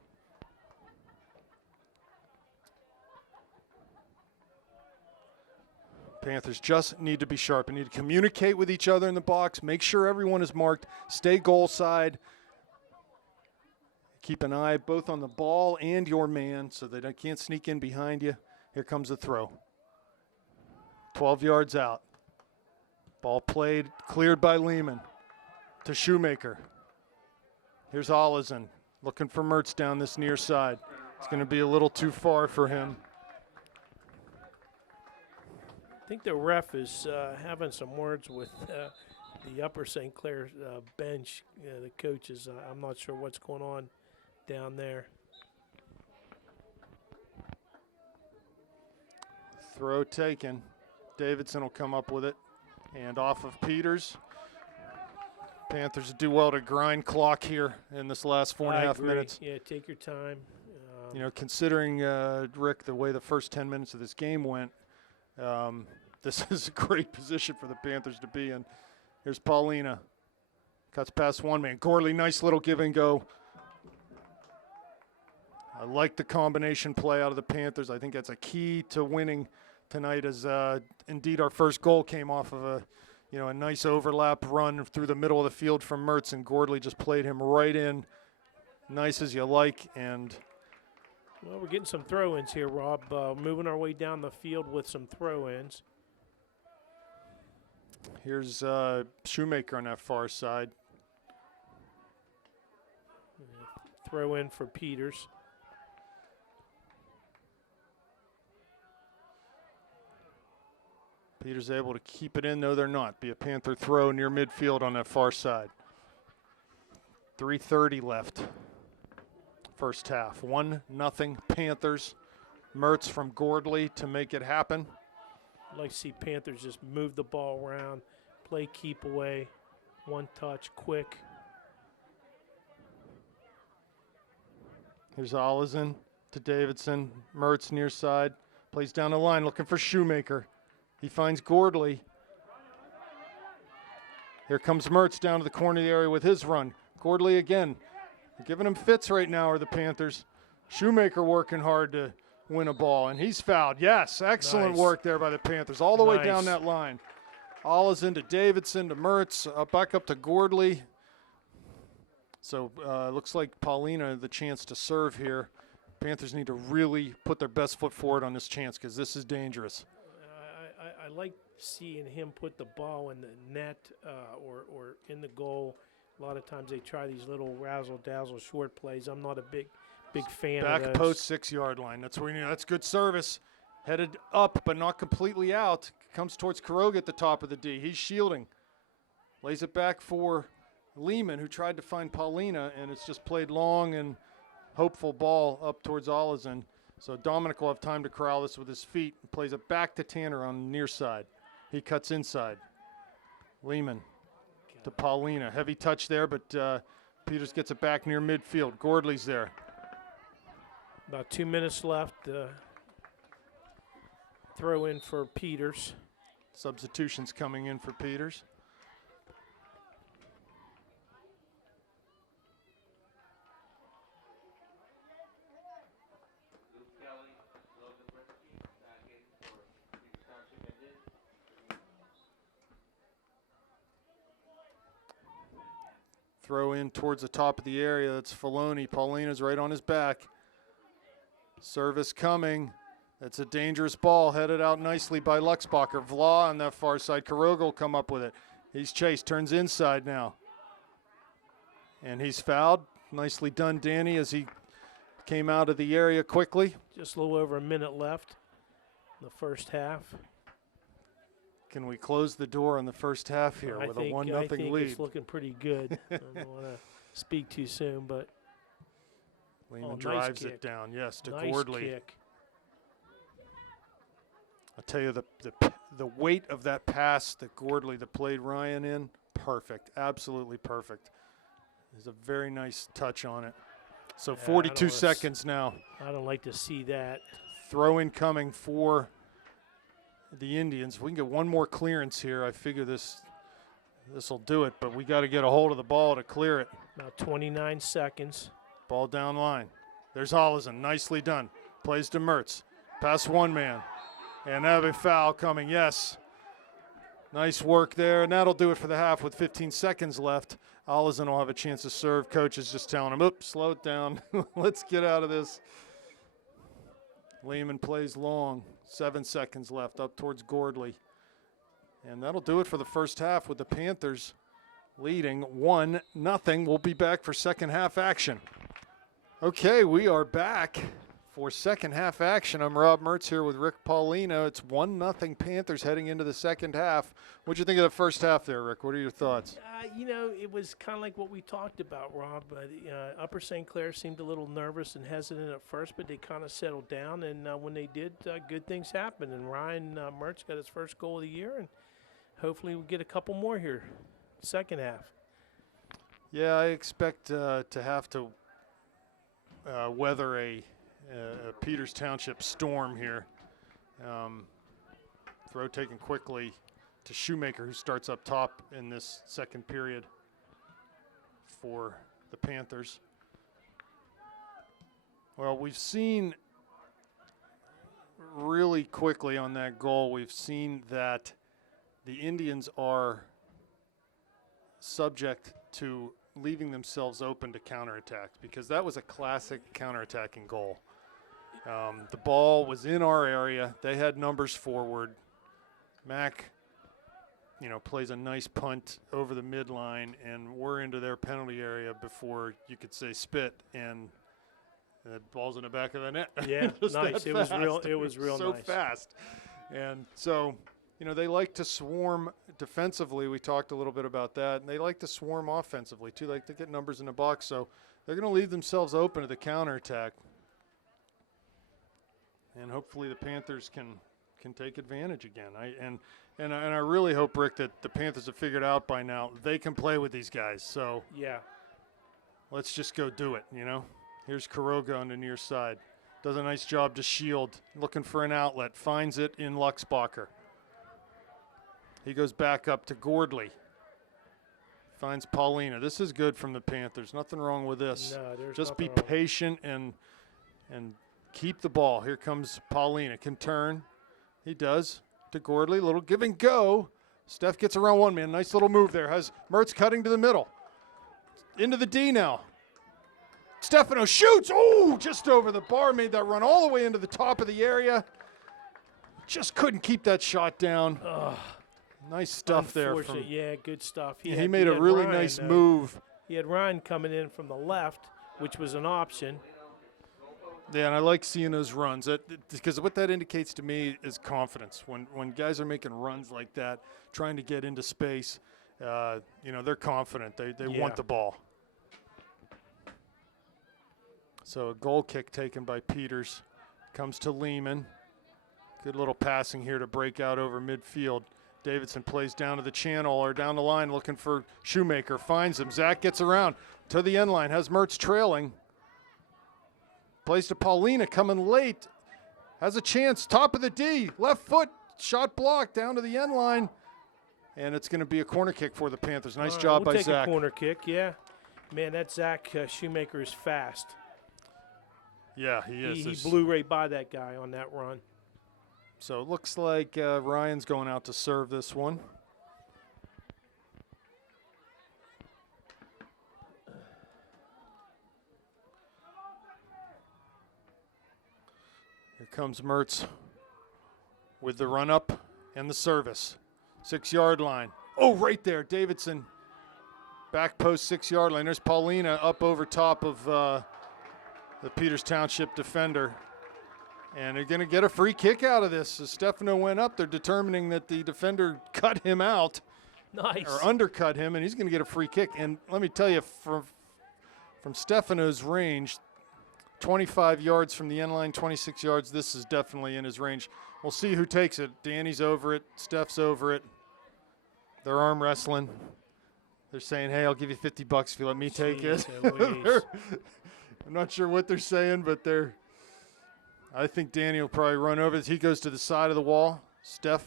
Panthers just need to be sharp. They need to communicate with each other in the box, make sure everyone is marked, stay goal side. Keep an eye both on the ball and your man so that they can't sneak in behind you. Here comes the throw. 12 yards out. Ball played, cleared by Lehman to Shoemaker. Here's Olison looking for Mertz down this near side. It's going to be a little too far for him. I think the ref is having some words with the Upper St. Clair bench, the coaches. I'm not sure what's going on down there. Throw taken. Davidson will come up with it. And off of Peters. Panthers do well to grind clock here in this last 4.5 minutes. Yeah, take your time. Considering, Rick, the way the first 10 minutes of this game went, this is a great position for the Panthers to be in. Here's Paulina. Cuts past one man. Gordley, nice little give and go. I like the combination play out of the Panthers. I think that's a key to winning tonight, as indeed our first goal came off of a nice overlap run through the middle of the field from Mertz, and Gordley just played him right in, nice as you like. And well, we're getting some throw-ins here, Rob. Moving our way down the field with some throw-ins. Here's Shoemaker on that far side. Throw in for Peters. Peters able to keep it in. No, they're not. Be a Panther throw near midfield on that far side. 3:30 left. First half. 1-0 Panthers. Mertz from Gordley to make it happen. I'd like to see Panthers just move the ball around, play keep away, one touch, quick. Here's Olison to Davidson. Mertz near side. Plays down the line looking for Shoemaker. He finds Gordley. Here comes Mertz down to the corner of the area with his run. Gordley again. Giving him fits right now are the Panthers. Shoemaker working hard to win a ball, and he's fouled. Yes, excellent work there by the Panthers all the way down that line. Olison to Davidson to Mertz, back up to Gordley. So looks like Paulina the chance to serve here. Panthers need to really put their best foot forward on this chance because this is dangerous. I like seeing him put the ball in the net or in the goal. A lot of times they try these little razzle-dazzle short plays. I'm not a big fan of those. Back post 6-yard line. That's where you know, that's good service. Headed up but not completely out. Comes towards Kuroga at the top of the D. He's shielding. Lays it back for Lehman, who tried to find Paulina, and it's just played long and hopeful ball up towards Olison. So Dominic will have time to corral this with his feet and plays it back to Tanner on the near side. He cuts inside. Lehman to Paulina. Heavy touch there, but Peters gets it back near midfield. Gordley's there. About 2 minutes left. Throw in for Peters. Substitutions coming in for Peters. Throw in towards the top of the area. That's Filoni. Paulina's right on his back. Service coming. That's a dangerous ball headed out nicely by Luxbacher. Vla on that far side. Kuroga will come up with it. He's chased. Turns inside now. And he's fouled. Nicely done, Danny, as he came out of the area quickly. Just a little over a minute left in the first half. Can we close the door on the first half here with a 1-0 lead? I think it's looking pretty good. I don't want to speak too soon, but Lehman drives it down, yes, to nice Gordley. Kick. I'll tell you, the weight of that pass that Gordley that played Ryan in, perfect, absolutely perfect. There's a very nice touch on it. So 42 seconds now. I don't like to see that. Throw in coming for the Indians. If we can get one more clearance here, I figure this will do it, but we got to get a hold of the ball to clear it. About 29 seconds. Ball down line. There's Olison, nicely done. Plays to Mertz. Pass one man. And that'll be foul coming, yes. Nice work there, and that'll do it for the half with 15 seconds left. Olison will have a chance to serve. Coach is just telling him, oops, slow it down. Let's get out of this. Lehman plays long. 7 seconds left up towards Gordley. And that'll do it for the first half with the Panthers leading 1-0. We'll be back for second half action. Okay, we are back for second half action. I'm Rob Mertz here with Rick Paulino. It's 1-0 Panthers heading into the second half. What'd you think of the first half there, Rick? What are your thoughts? It was kind of like what we talked about, Rob. Upper St. Clair seemed a little nervous and hesitant at first, but they kind of settled down, and when they did, good things happened. And Ryan Mertz got his first goal of the year, and hopefully we'll get a couple more here second half. Yeah, I expect to have to weather a Peters Township storm here. Throw taken quickly to Shoemaker, who starts up top in this second period for the Panthers. Well, we've seen really quickly on that goal, we've seen that the Indians are subject to leaving themselves open to counterattack, because that was a classic counterattacking goal. The ball was in our area. They had numbers forward. Mac, plays a nice punt over the midline, and we're into their penalty area before you could say spit, and the ball's in the back of the net. Yeah, nice. It was real so nice. Fast. And so, they like to swarm defensively. We talked a little bit about that. And they like to swarm offensively, too. They like to get numbers in the box. So they're going to leave themselves open to the counterattack. And hopefully the Panthers can take advantage again. And I really hope, Rick, that the Panthers have figured out by now they can play with these guys. So yeah, let's just go do it, Here's Kuroga on the near side. Does a nice job to shield, looking for an outlet. Finds it in Luxbacher. He goes back up to Gordley. Finds Paulina. This is good from the Panthers. Nothing wrong with this. No, just be wrong. patient and keep the ball. Here comes Paulina. Can turn. He does to Gordley. Little give and go. Steph gets around one man. Nice little move there. Has Mertz cutting to the middle. Into the D now. Stefano shoots. Oh, just over the bar. Made that run all the way into the top of the area. Just couldn't keep that shot down. Nice stuff there. Yeah, good stuff. He made a really nice move. He had Ryan coming in from the left, which was an option. Yeah, and I like seeing those runs because what that indicates to me is confidence. When guys are making runs like that, trying to get into space, they're confident. They want the ball. So a goal kick taken by Peters. Comes to Lehman. Good little passing here to break out over midfield. Davidson plays down to the channel or down the line looking for Shoemaker. Finds him. Zach gets around to the end line. Has Mertz trailing. Plays to Paulina, coming late. Has a chance, top of the D, left foot, shot blocked down to the end line. And it's going to be a corner kick for the Panthers. Nice job by Zach. We'll take a corner kick, yeah. Man, that Zach Shoemaker is fast. Yeah, he is. He blew right by that guy on that run. So it looks like Ryan's going out to serve this one. Here comes Mertz with the run up and the service. 6-yard line. Oh, right there, Davidson. Back post 6-yard line. There's Paulina up over top of the Peters Township defender. And they're going to get a free kick out of this. As Stefano went up, they're determining that the defender cut him out. Nice. Or undercut him, and he's going to get a free kick. And let me tell you, from Stefano's range, 25 yards from the end line, 26 yards, this is definitely in his range. We'll see who takes it. Danny's over it. Steph's over it. They're arm wrestling. They're saying, hey, I'll give you $50 if you let me take it. I'm not sure what they're saying, but I think Danny will probably run over this. He goes to the side of the wall. Steph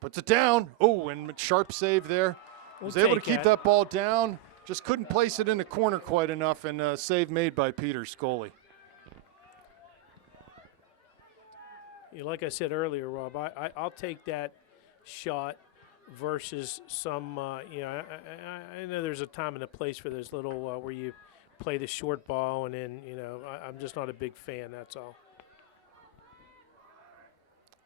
puts it down. Oh, and sharp save there. Was able to keep that ball down. Just couldn't place it in the corner quite enough, and save made by Peters, goalie. Like I said earlier, Rob, I'll take that shot versus some, I know there's a time and a place for those little where you play the short ball, and then, I'm just not a big fan, that's all.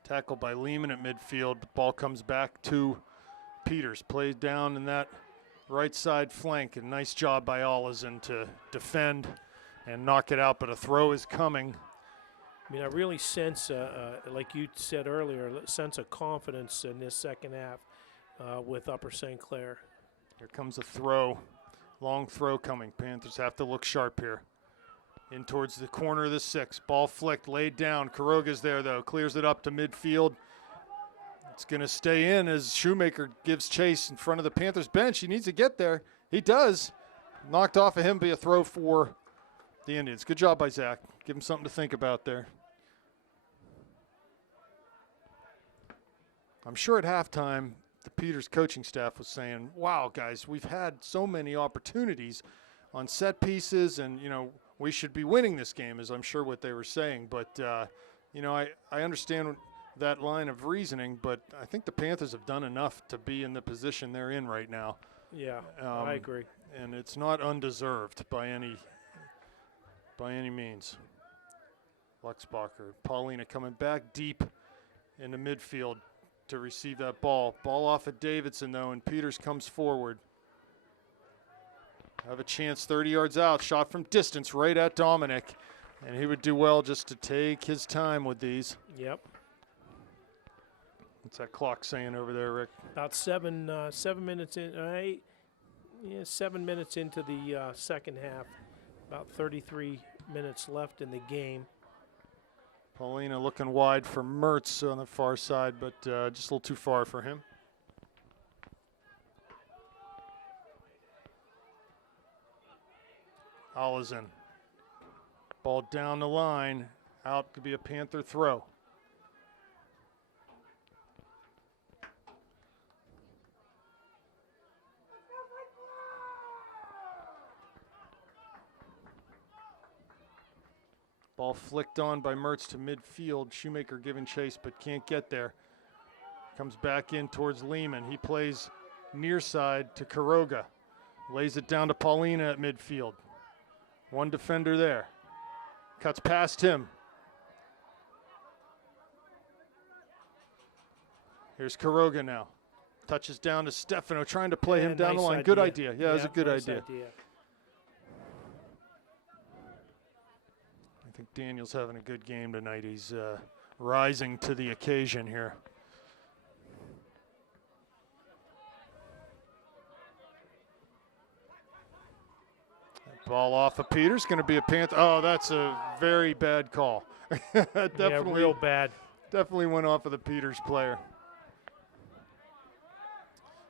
Tackled by Lehman at midfield. The ball comes back to Peters. Plays down in that right side flank, and nice job by Olazin to defend and knock it out, but a throw is coming. I mean, I really sense, like you said earlier, a sense of confidence in this second half with Upper St. Clair. Here comes a throw. Long throw coming. Panthers have to look sharp here. In towards the corner of the 6. Ball flicked, laid down. Quiroga's there, though. Clears it up to midfield. It's going to stay in as Shoemaker gives chase in front of the Panthers bench. He needs to get there. He does. Knocked off of him, be a throw for the Indians. Good job by Zach. Give him something to think about there. I'm sure at halftime, the Peters coaching staff was saying, wow, guys, we've had so many opportunities on set pieces, and, we should be winning this game, is I'm sure what they were saying. But, I understand that line of reasoning, but I think the Panthers have done enough to be in the position they're in right now. Yeah, I agree. And it's not undeserved by any means. Luxbacher, Paulina coming back deep into midfield to receive that ball. Ball off of Davidson, though, and Peters comes forward. Have a chance 30 yards out. Shot from distance right at Dominic. And he would do well just to take his time with these. Yep. What's that clock saying over there, Rick? About 7 minutes in. 7 minutes into the second half. About 33 minutes left in the game. Paulina looking wide for Mertz on the far side, but just a little too far for him. Olazin. Ball down the line. Out could be a Panther throw. Ball flicked on by Mertz to midfield. Shoemaker giving chase but can't get there. Comes back in towards Lehman. He plays near side to Kuroga. Lays it down to Paulina at midfield. One defender there. Cuts past him. Here's Kuroga now. Touches down to Stefano, trying to play him down the line. Good idea. Yeah, it was a good idea. I think Daniel's having a good game tonight. He's rising to the occasion here. Ball off of Peters, going to be a Panther. Oh, that's a very bad call. Definitely, yeah, real bad. Definitely went off of the Peters player.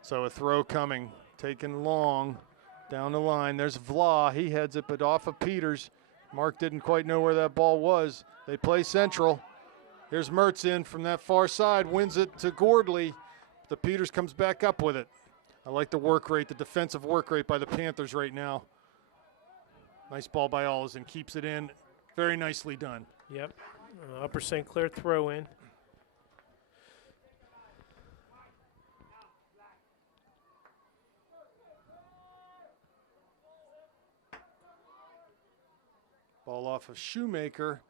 So a throw coming, taken long, down the line. There's Vla, he heads it, but off of Peters. Mark didn't quite know where that ball was. They play central. Here's Mertz in from that far side, wins it to Gordley. The Peters comes back up with it. I like the work rate, the defensive work rate by the Panthers right now. Nice ball by Olesen, keeps it in. Very nicely done. Yep, Upper St. Clair throw in. Ball off of Shoemaker.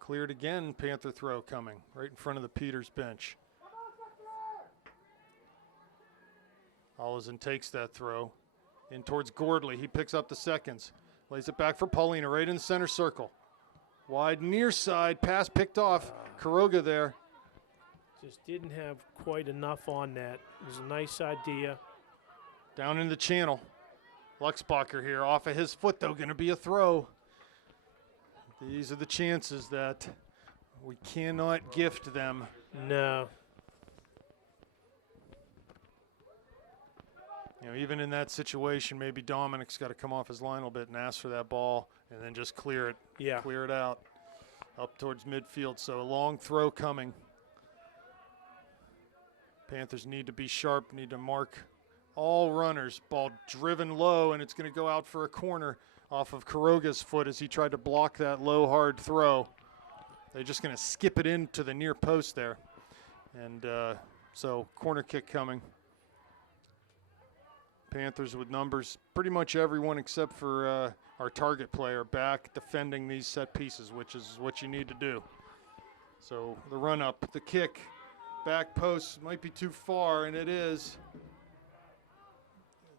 Cleared again, Panther throw coming right in front of the Peters bench. Olesen takes that throw in towards Gordley. He picks up the seconds. Lays it back for Paulina right in the center circle. Wide near side, pass picked off. Kuroga there. Just didn't have quite enough on that. It was a nice idea. Down in the channel. Luxbacher here off of his foot though, going to be a throw. These are the chances that we cannot gift them. No. You know, even in that situation, maybe Dominic's got to come off his line a little bit and ask for that ball and then just clear it. Yeah. Clear it out up towards midfield. So a long throw coming. Panthers need to be sharp, need to mark all runners. Ball driven low, and it's going to go out for a corner off of Kuroga's foot as he tried to block that low, hard throw. They're just going to skip it into the near post there. And so corner kick coming. Panthers with numbers, pretty much everyone except for our target player back defending these set pieces, which is what you need to do. So the run up, the kick, back post might be too far, and it is.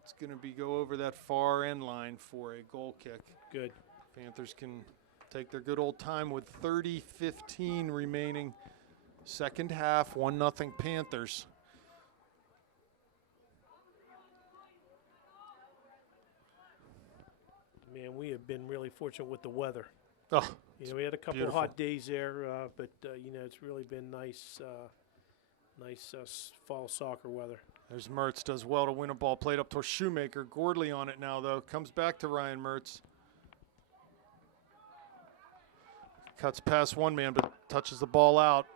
It's going to go over that far end line for a goal kick. Good. Panthers can take their good old time with 30-15 remaining. Second half, 1-0 Panthers. Man, we have been really fortunate with the weather. Oh, you know, we had a couple of hot days there, but you know, it's really been nice, fall soccer weather. There's Mertz, does well to win a ball, played up to Shoemaker. Gordley on it now, though. Comes back to Ryan Mertz. Cuts past one man, but touches the ball out.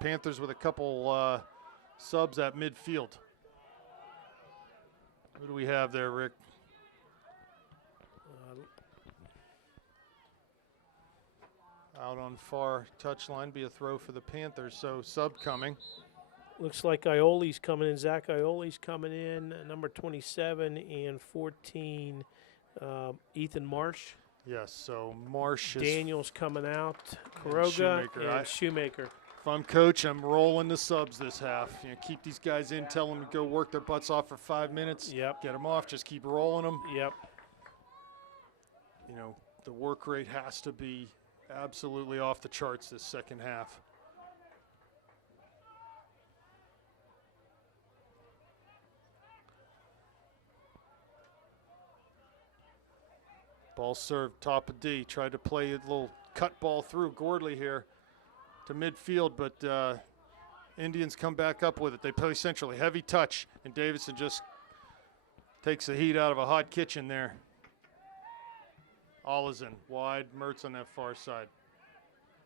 Panthers with a couple subs at midfield. Who do we have there, Rick? Out on far touchline, be a throw for the Panthers, so sub coming. Looks like Ioli's coming in. Zach Ioli's coming in, number 27 and 14, Ethan Marsh. Yes, so Marsh is. Daniel's coming out, Kuroga and Shoemaker. If I'm coach, I'm rolling the subs this half. You know, keep these guys in, tell them to go work their butts off for 5 minutes. Yep. Get them off, just keep rolling them. Yep. You know, the work rate has to be absolutely off the charts this second half. Ball served top of D. Tried to play a little cut ball through Gordley here to midfield, but Indians come back up with it. They play centrally. Heavy touch, and Davidson just takes the heat out of a hot kitchen there. Olesen wide, Mertz on that far side.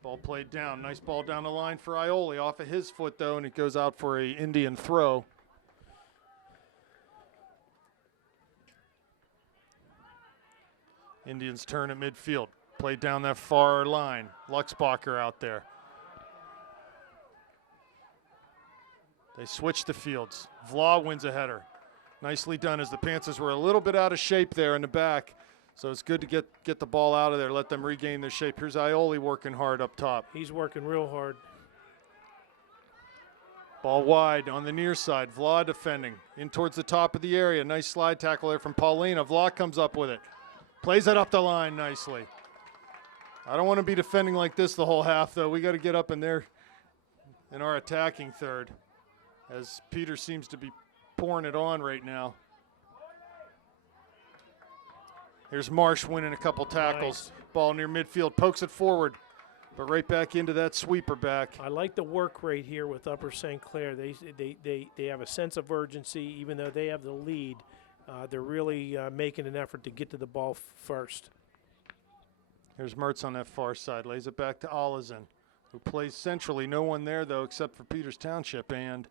Ball played down. Nice ball down the line for Ioli. Off of his foot, though, and it goes out for a Indian throw. Indians turn at midfield. Played down that far line. Luxbacher out there. They switch the fields. Vla wins a header. Nicely done, as the Panthers were a little bit out of shape there in the back. So it's good to get the ball out of there, let them regain their shape. Here's Ioli working hard up top. He's working real hard. Ball wide on the near side. Vla defending in towards the top of the area. Nice slide tackle there from Paulina. Vla comes up with it. Plays it up the line nicely. I don't want to be defending like this the whole half, though. We got to get up in there in our attacking third, as Peter seems to be pouring it on right now. Here's Marsh winning a couple tackles. Nice. Ball near midfield, pokes it forward, but right back into that sweeper back. I like the work rate here with Upper St. Clair. They have a sense of urgency, even though they have the lead. They're really making an effort to get to the ball first. Here's Mertz on that far side, lays it back to Olizin, who plays centrally. No one there, though, except for Peters Township, and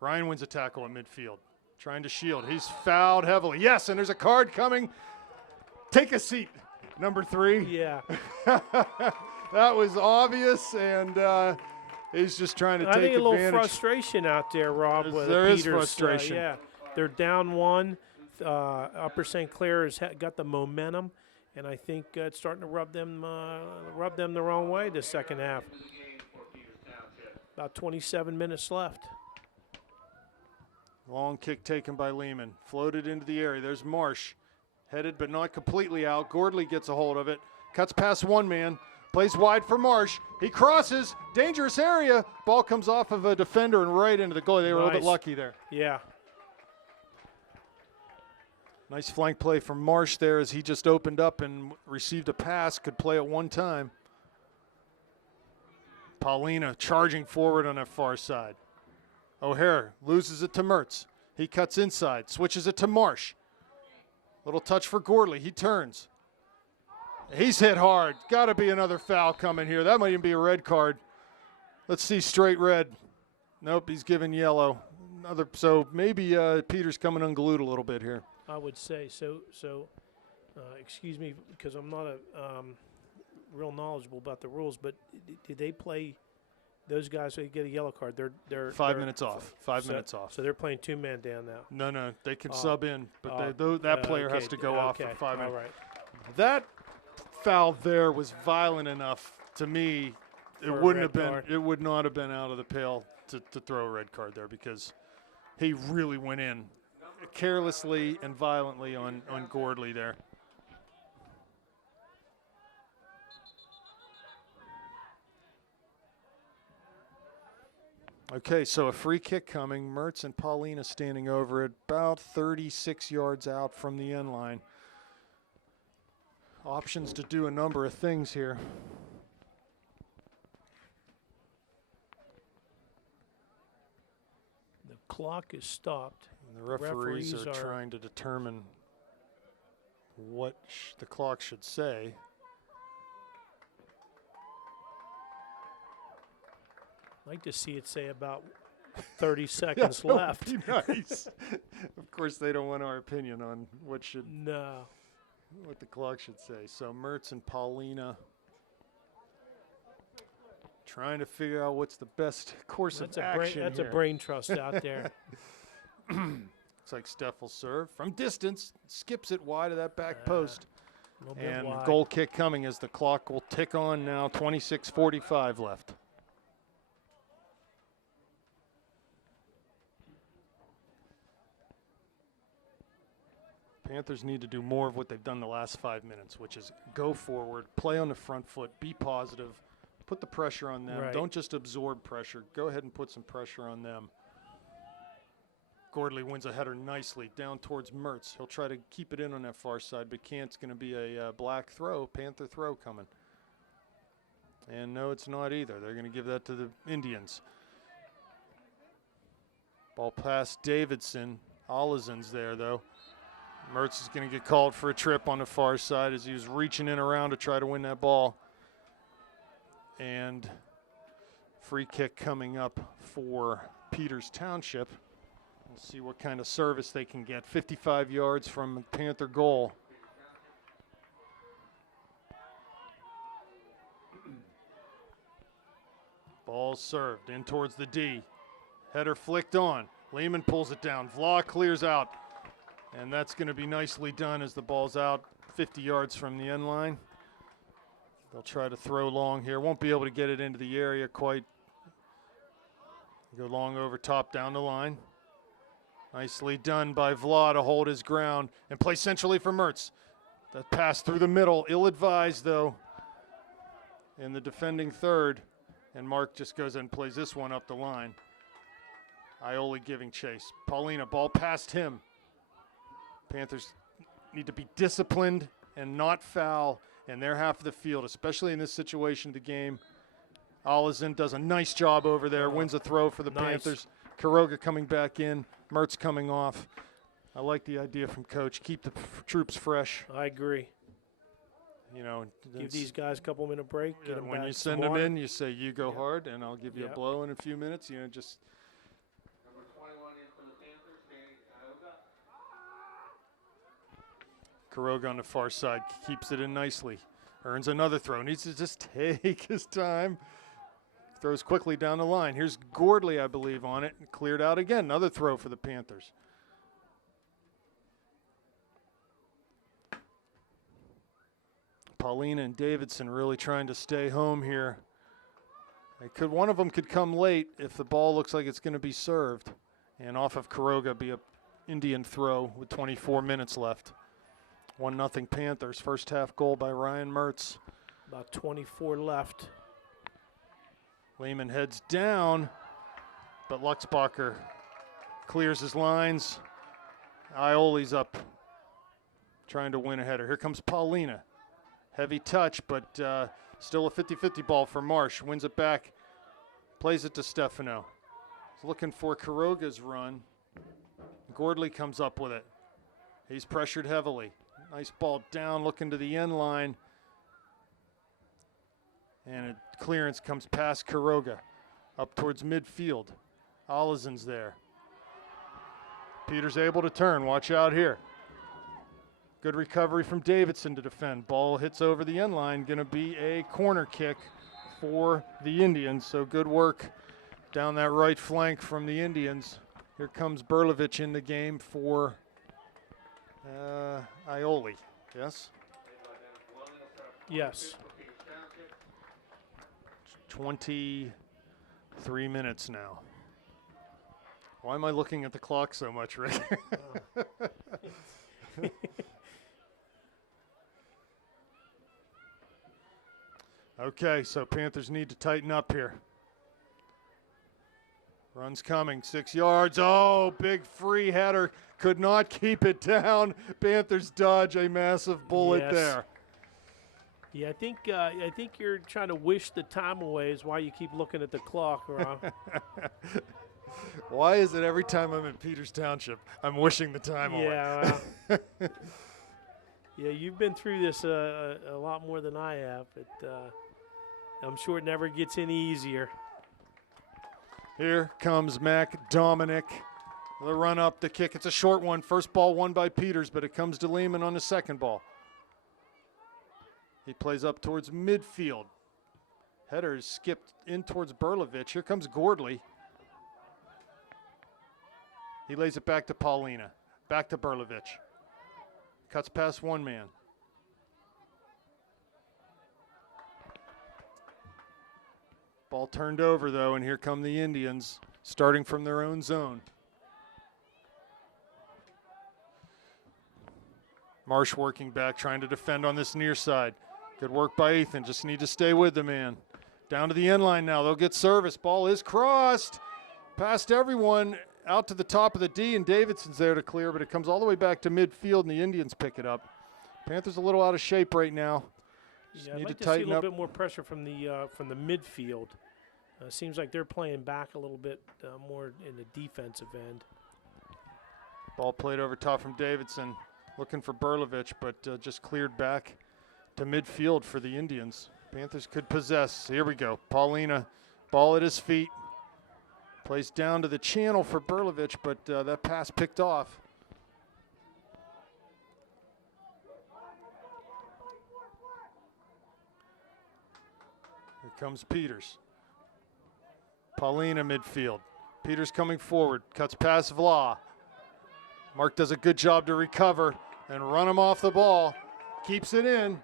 Ryan wins a tackle at midfield, trying to shield. He's fouled heavily. Yes, and there's a card coming. Take a seat, number 3. Yeah. That was obvious, and he's just trying to take advantage. I think a little frustration out there, Rob. There Peters. is frustration. Yeah, they're down 1. Upper St. Clair has got the momentum, and I think it's starting to rub them the wrong way this second half. About 27 minutes left. Long kick taken by Lehman. Floated into the area. There's Marsh. Headed but not completely out. Gordley gets a hold of it. Cuts past one man. Plays wide for Marsh. He crosses. Dangerous area. Ball comes off of a defender and right into the goal. They were a little bit lucky there. Yeah. Nice flank play from Marsh there, as he just opened up and received a pass. Could play at one time. Paulina charging forward on that far side. O'Hare loses it to Mertz. He cuts inside. Switches it to Marsh. Little touch for Gordley. He turns. He's hit hard. Got to be another foul coming here. That might even be a red card. Let's see, straight red. Nope, he's given yellow. So maybe Peter's coming unglued a little bit here. I would say so. Excuse me, because I'm not real knowledgeable about the rules, but did they play those guys who get a yellow card? They're 5 minutes off. 5 minutes off. So they're playing 2 men down now. No, they can sub in, but that player has to go off for 5 minutes. All right. That foul there was violent enough to me. It wouldn't have been. It would not have been out of the pale to throw a red card there, because he really went in carelessly and violently on Gordley there. Okay, so a free kick coming. Mertz and Paulina standing over it, about 36 yards out from the end line. Options to do a number of things here. The clock is stopped. And the referees are trying to determine what the clock should say. I'd like to see it say about 30 seconds left. That would be nice. Of course, they don't want our opinion on what the clock should say. So Mertz and Paulina trying to figure out what's the best course of action. That's a brain trust out there. Looks like Steph will serve from distance, skips it wide of that back post. And wide. Goal kick coming as the clock will tick on now. 26:45 left. Panthers need to do more of what they've done the last 5 minutes, which is go forward, play on the front foot, be positive, put the pressure on them. Right. Don't just absorb pressure. Go ahead and put some pressure on them. Gordley wins a header nicely down towards Mertz. He'll try to keep it in on that far side, but can't. It's going to be a black throw, Panther throw coming. And no, it's not either. They're going to give that to the Indians. Ball past Davidson. Olizin's there, though. Mertz is going to get called for a trip on the far side as he was reaching in around to try to win that ball. And free kick coming up for Peters Township. We'll see what kind of service they can get. 55 yards from Panther goal. Ball served in towards the D. Header flicked on. Lehman pulls it down. Vla clears out. And that's going to be nicely done as the ball's out 50 yards from the end line. They'll try to throw long here. Won't be able to get it into the area quite. Go long over top down the line. Nicely done by Vla to hold his ground and play centrally for Mertz. That pass through the middle, ill-advised though in the defending third. And Mark just goes and plays this one up the line. Ioli giving chase. Paulina, ball past him. Panthers need to be disciplined and not foul in their half of the field, especially in this situation of the game. Olizin does a nice job over there, wins a throw for the Panthers. Quiroga coming back in, Mertz coming off. I like the idea from Coach. Keep the troops fresh. I agree. You know, give these guys a couple-minute break. Yeah, get when back you send them in, you say, you go hard, and I'll give you a blow in a few minutes. You know, just. Quiroga on the far side keeps it in nicely. Earns another throw. Needs to just take his time. Throws quickly down the line. Here's Gordley, I believe, on it. Cleared out again. Another throw for the Panthers. Paulina and Davidson really trying to stay home here. One of them could come late if the ball looks like it's going to be served. And off of Quiroga be a Indian throw with 24 minutes left. 1-0 Panthers. First half goal by Ryan Mertz. About 24 left. Lehman heads down, but Luxbacher clears his lines. Ioli's up, trying to win a header. Here comes Paulina. Heavy touch, but still a 50-50 ball for Marsh. Wins it back, plays it to Stefano. He's looking for Quiroga's run. Gordley comes up with it. He's pressured heavily. Nice ball down, looking to the end line. And a clearance comes past Quiroga up towards midfield. Olizin's there. Peters able to turn. Watch out here. Good recovery from Davidson to defend. Ball hits over the end line. Going to be a corner kick for the Indians. So good work down that right flank from the Indians. Here comes Berlovich in the game for Ioli. Yes? Yes. 23 minutes now. Why am I looking at the clock so much, Rick? Okay, so Panthers need to tighten up here. Run's coming, 6 yards. Oh, big free header. Could not keep it down. Panthers dodge a massive bullet there. Yeah, I think you're trying to wish the time away is why you keep looking at the clock, Rob. Why is it every time I'm in Peters Township, I'm wishing the time away? Yeah, yeah, you've been through this a lot more than I have, but I'm sure it never gets any easier. Here comes Mac Dominic. The run up, the kick. It's a short one. First ball won by Peters, but it comes to Lehman on the second ball. He plays up towards midfield. Header is skipped in towards Berlovich. Here comes Gordley. He lays it back to Paulina. Back to Berlovich. Cuts past one man. Ball turned over, though, and here come the Indians, starting from their own zone. Marsh working back, trying to defend on this near side. Good work by Ethan. Just need to stay with the man. Down to the end line now. They'll get service. Ball is crossed. Past everyone. Out to the top of the D, and Davidson's there to clear, but it comes all the way back to midfield, and the Indians pick it up. Panthers a little out of shape right now. Yeah, I'd like to see a little bit more pressure from the midfield. Seems like they're playing back a little bit more in the defensive end. Ball played over top from Davidson, looking for Berlovich, but just cleared back to midfield for the Indians. Panthers could possess. Here we go. Paulina, ball at his feet. Plays down to the channel for Berlovich, but that pass picked off. Here comes Peters. Paulina midfield. Peters coming forward, cuts past Vla. Mark does a good job to recover and run him off the ball. Keeps it in.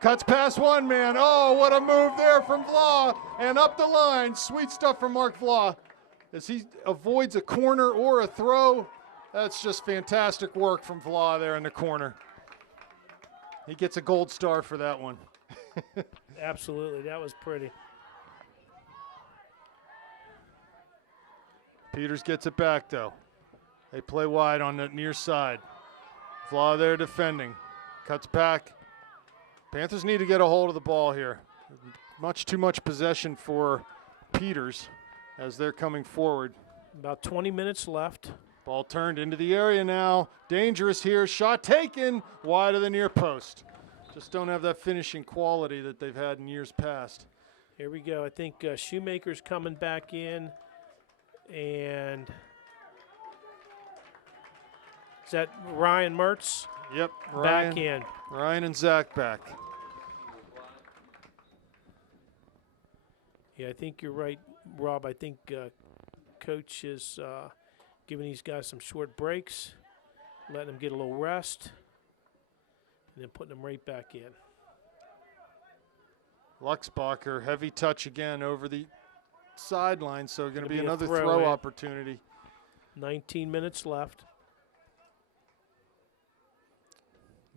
Cuts past one man. Oh, what a move there from Vla. And up the line. Sweet stuff from Mark Vla. As he avoids a corner or a throw. That's just fantastic work from Vla there in the corner. He gets a gold star for that one. Absolutely. That was pretty. Peters gets it back, though. They play wide on the near side. Vla there defending. Cuts back. Panthers need to get a hold of the ball here. Much too much possession for Peters as they're coming forward. About 20 minutes left. Ball turned into the area now. Dangerous here. Shot taken wide of the near post. Just don't have that finishing quality that they've had in years past. Here we go. I think Shoemaker's coming back in. And is that Ryan Mertz? Yep, Back in. Ryan and Zach back. Yeah, I think you're right, Rob. I think Coach is giving these guys some short breaks, letting them get a little rest, and then putting them right back in. Luxbacher, heavy touch again over the sideline, so going to be a another throw throw in. opportunity. 19 minutes left.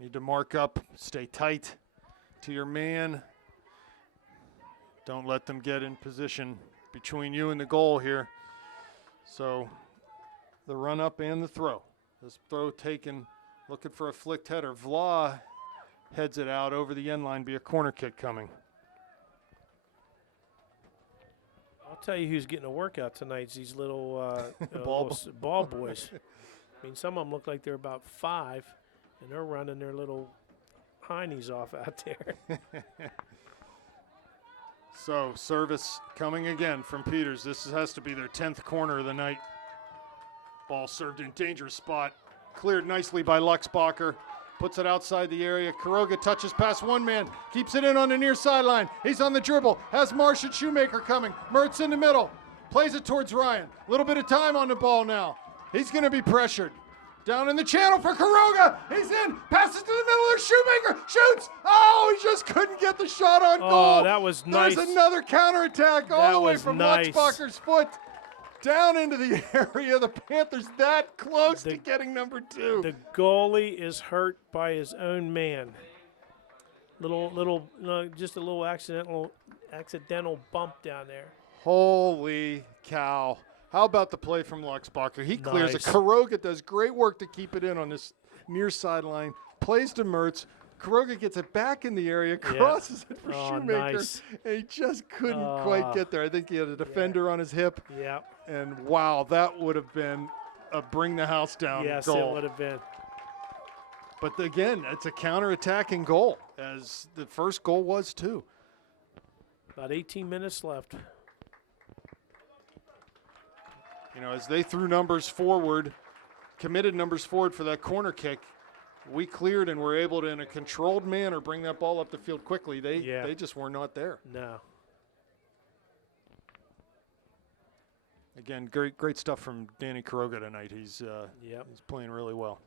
Need to mark up, stay tight to your man. Don't let them get in position between you and the goal here. So the run up and the throw. This throw taken, looking for a flicked header. Vla heads it out over the end line, be a corner kick coming. I'll tell you who's getting a workout tonight. Is these little, Ball ball boys. I mean, some of them look like they're about 5, and they're running their little heinies off out there. So service coming again from Peters. This has to be their 10th corner of the night. Ball served in dangerous spot. Cleared nicely by Luxbacher. Puts it outside the area. Quiroga touches past one man. Keeps it in on the near sideline. He's on the dribble. Has Marsh and Shoemaker coming. Mertz in the middle. Plays it towards Ryan. A little bit of time on the ball now. He's going to be pressured. Down in the channel for Quiroga. He's in. Passes to the middle of Shoemaker. Shoots. Oh, he just couldn't get the shot on goal. Oh, that was nice. There's another counterattack all That the way was from nice. Luxbacher's foot down into the area. The Panthers that close to getting number 2. The goalie is hurt by his own man. Just a little accidental bump down there. Holy cow. How about the play from Luxbacher? He clears it. Nice. Quiroga does great work to keep it in on this near sideline. Plays to Mertz. Quiroga gets it back in the area, crosses it for Shoemaker, nice. and he just couldn't quite get there. I think he had a defender on his hip. Yeah. And wow, that would have been a bring the house down Yes, goal. it would have been. But again, it's a counter-attacking goal, as the first goal was too. About 18 minutes left. You know, as they threw numbers forward, committed numbers forward for that corner kick, we cleared and were able to, in a controlled manner, bring that ball up the field quickly. They just were not there. No. Again, great stuff from Danny Quiroga tonight. He's playing really well.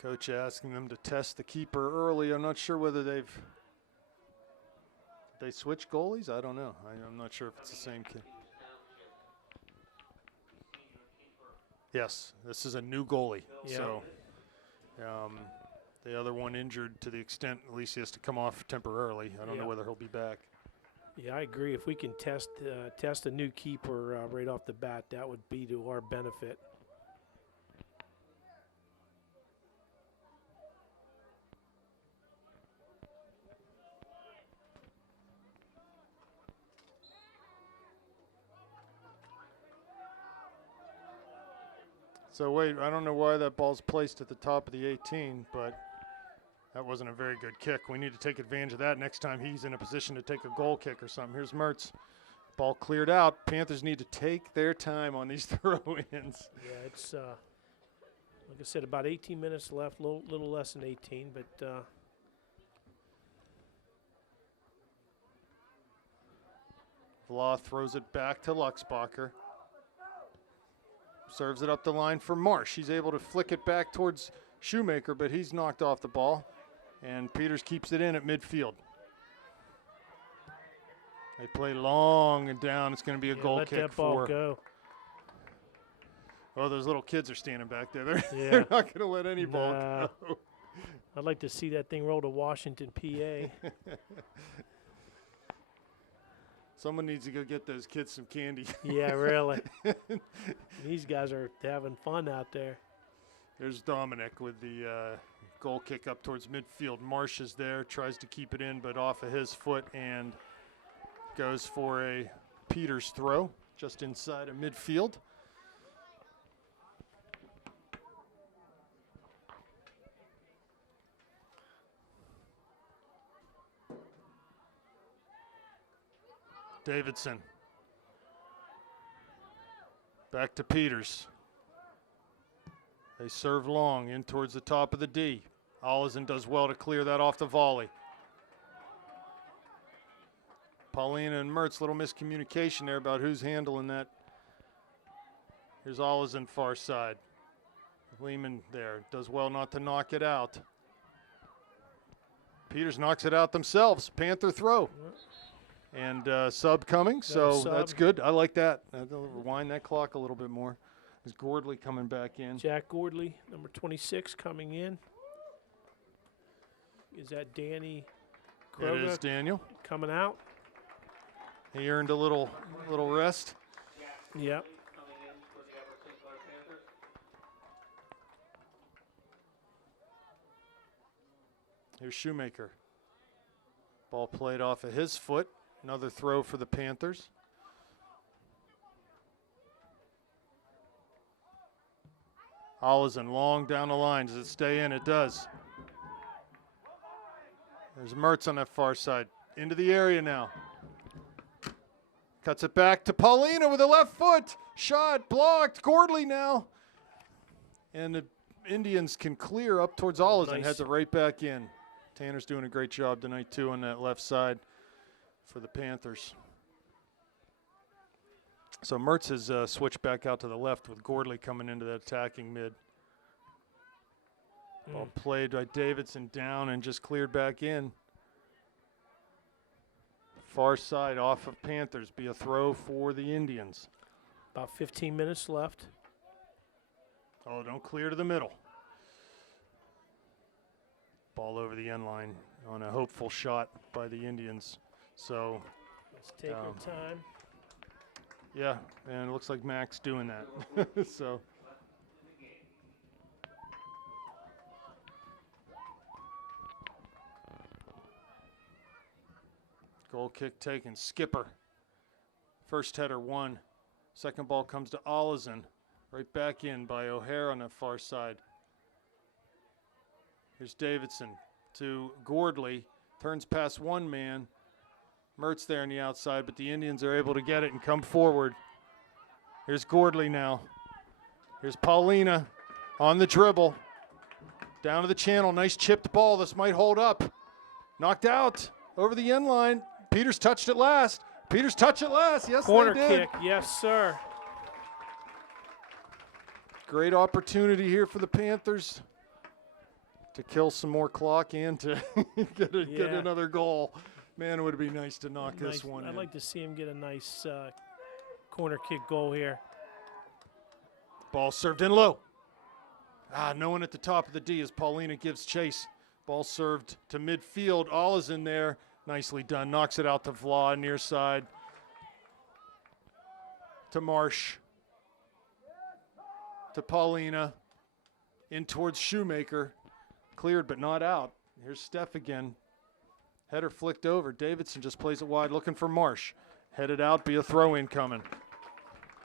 Coach asking them to test the keeper early. I'm not sure whether they switch goalies. I don't know. I'm not sure if it's the same kid. Yes, this is a new goalie. Yeah. So the other one injured to the extent at least he has to come off temporarily. I don't know whether he'll be back. Yeah, I agree. If we can test a new keeper right off the bat, that would be to our benefit. So wait, I don't know why that ball's placed at the top of the 18, but that wasn't a very good kick. We need to take advantage of that next time he's in a position to take a goal kick or something. Here's Mertz. Ball cleared out. Panthers need to take their time on these throw-ins. Yeah, it's Like I said, about 18 minutes left, little less than 18, but Vla throws it back to Luxbacher. Serves it up the line for Marsh. He's able to flick it back towards Shoemaker, but he's knocked off the ball. And Peters keeps it in at midfield. They play long and down. It's going to be a goal let kick that ball for. go. Oh, those little kids are standing back there. They're, Yeah. they're not going to let any ball go. I'd like to see that thing roll to Washington, PA. Someone needs to go get those kids some candy. Yeah, really. These guys are having fun out there. There's Dominic with the goal kick up towards midfield. Marsh is there, tries to keep it in, but off of his foot and goes for a Peters throw just inside of midfield. Davidson. Back to Peters. They serve long in towards the top of the D. Allison does well to clear that off the volley. Paulina and Mertz, little miscommunication there about who's handling that. Here's Allison far side. Lehman there does well not to knock it out. Peters knocks it out themselves. Panther throw. And sub coming, so that's good. I like that. I'll rewind that clock a little bit more. Is Gordley coming back in? Jack Gordley, number 26, coming in. Is that Danny Kroger? It is Daniel. Coming out. He earned a little rest. Yep. Here's Shoemaker. Ball played off of his foot. Another throw for the Panthers. Allison long down the line. Does it stay in? It does. There's Mertz on that far side. Into the area now. Cuts it back to Paulina with the left foot. Shot blocked. Gordley now. And the Indians can clear up towards Allison. Nice. Heads it right back in. Tanner's doing a great job tonight, too, on that left side for the Panthers. So Mertz has switched back out to the left with Gordley coming into that attacking mid. Ball played by Davidson down and just cleared back in. Far side off of Panthers. Be a throw for the Indians. About 15 minutes left. Oh, don't clear to the middle. Ball over the end line on a hopeful shot by the Indians. So Let's take our time. yeah, and it looks like Mac's doing that. So goal kick taken. Skipper. First header won. Second ball comes to Allison. Right back in by O'Hare on the far side. Here's Davidson to Gordley. Turns past one man. Mertz there on the outside, but the Indians are able to get it and come forward. Here's Gordley now. Here's Paulina on the dribble. Down to the channel. Nice chipped ball. This might hold up. Knocked out over the end line. Peters touched it last. Peters touched it last. Yes, Corner they did. kick. Yes, sir. Great opportunity here for the Panthers to kill some more clock and to get another goal. Man, it would be nice to knock this one in. I'd like to see him get a nice corner kick goal here. Ball served in low. No one at the top of the D as Paulina gives chase. Ball served to midfield. All is in there. Nicely done. Knocks it out to Vla, near side. To Marsh. To Paulina. In towards Shoemaker. Cleared but not out. Here's Steph again. Header flicked over. Davidson just plays it wide, looking for Marsh. Headed out, be a throw-in coming.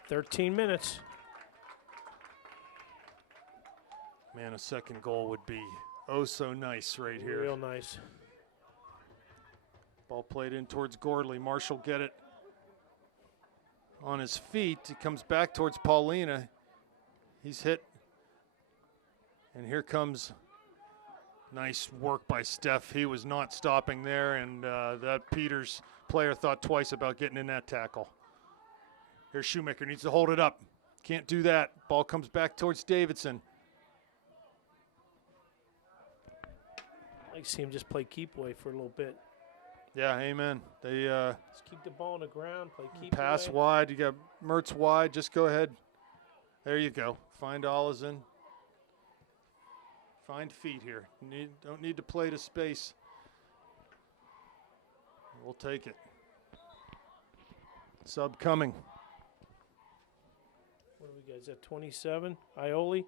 13 minutes. Man, a second goal would be oh so nice right here. Real nice. Ball played in towards Gordley. Marsh will get it on his feet. He comes back towards Paulina. He's hit And here comes nice work by Steph. He was not stopping there, and that Peters player thought twice about getting in that tackle. Here's Shoemaker, needs to hold it up. Can't do that. Ball comes back towards Davidson. I like to see him just play keep away for a little bit. Yeah, amen. They Just keep the ball on the ground, play keep pass away. wide. You got Mertz wide. Just go ahead. There you go. Find Olison. Find feet here. Don't need to play to space. We'll take it. Sub coming. What do we got? Is that 27? Ioli?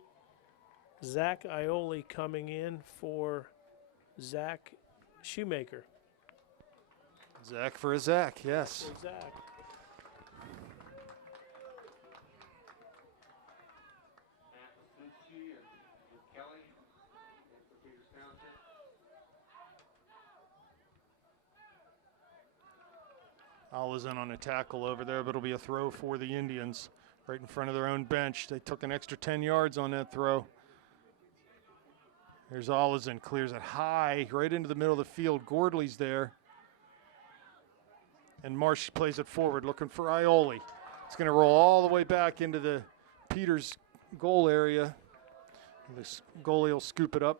Zach Ioli coming in for Zach Shoemaker. Zach for a Zach, yes. For Zach. Olison on a tackle over there, but it'll be a throw for the Indians right in front of their own bench. They took an extra 10 yards on that throw. Here's Olison, clears it high right into the middle of the field. Gordley's there. And Marsh plays it forward, looking for Ioli. It's going to roll all the way back into the Peters goal area. This goalie will scoop it up.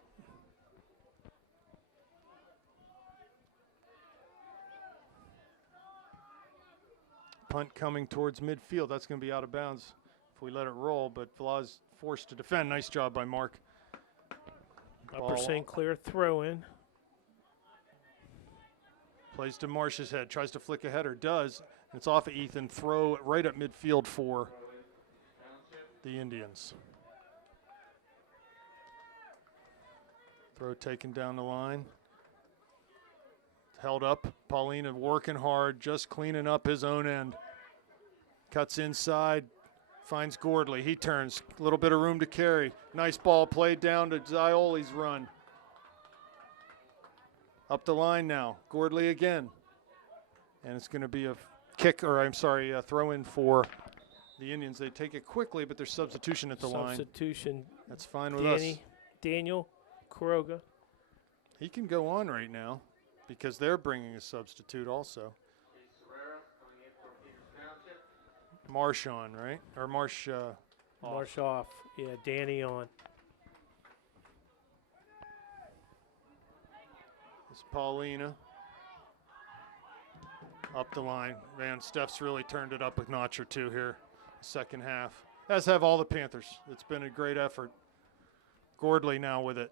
Punt coming towards midfield. That's going to be out of bounds if we let it roll, but Vla's forced to defend. Nice job by Mark. Upper St. Clair throw in. Plays to Marsh's head, tries to flick a header, does. And it's off of Ethan. Throw right up midfield for the Indians. Throw taken down the line. Held up. Paulina working hard, just cleaning up his own end. Cuts inside, finds Gordley. He turns, a little bit of room to carry. Nice ball played down to Zioli's run. Up the line now, Gordley again. And it's going to be a kick, or I'm sorry, a throw in for the Indians. They take it quickly, but there's substitution at the line. Substitution. That's fine with us. Daniel Kuroga. He can go on right now because they're bringing a substitute also. Marsh on, right? Or Marsh off. Marsh off. Yeah, Danny on. It's Paulina. Up the line. Man, Steph's really turned it up a notch or two here, second half. As have all the Panthers. It's been a great effort. Gordley now with it.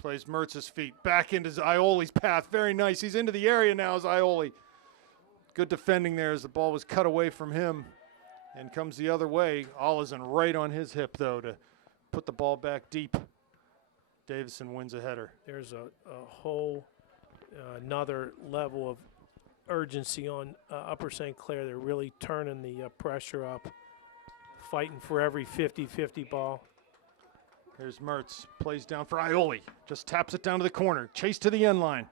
Plays Mertz's feet. Back into Ioli's path. Very nice. He's into the area now as Ioli. Good defending there as the ball was cut away from him and comes the other way. Olison right on his hip, though, to put the ball back deep. Davison wins a header. There's a whole another level of urgency on Upper St. Clair. They're really turning the pressure up, fighting for every 50-50 ball. Here's Mertz, plays down for Ioli. Just taps it down to the corner. Chase to the end line.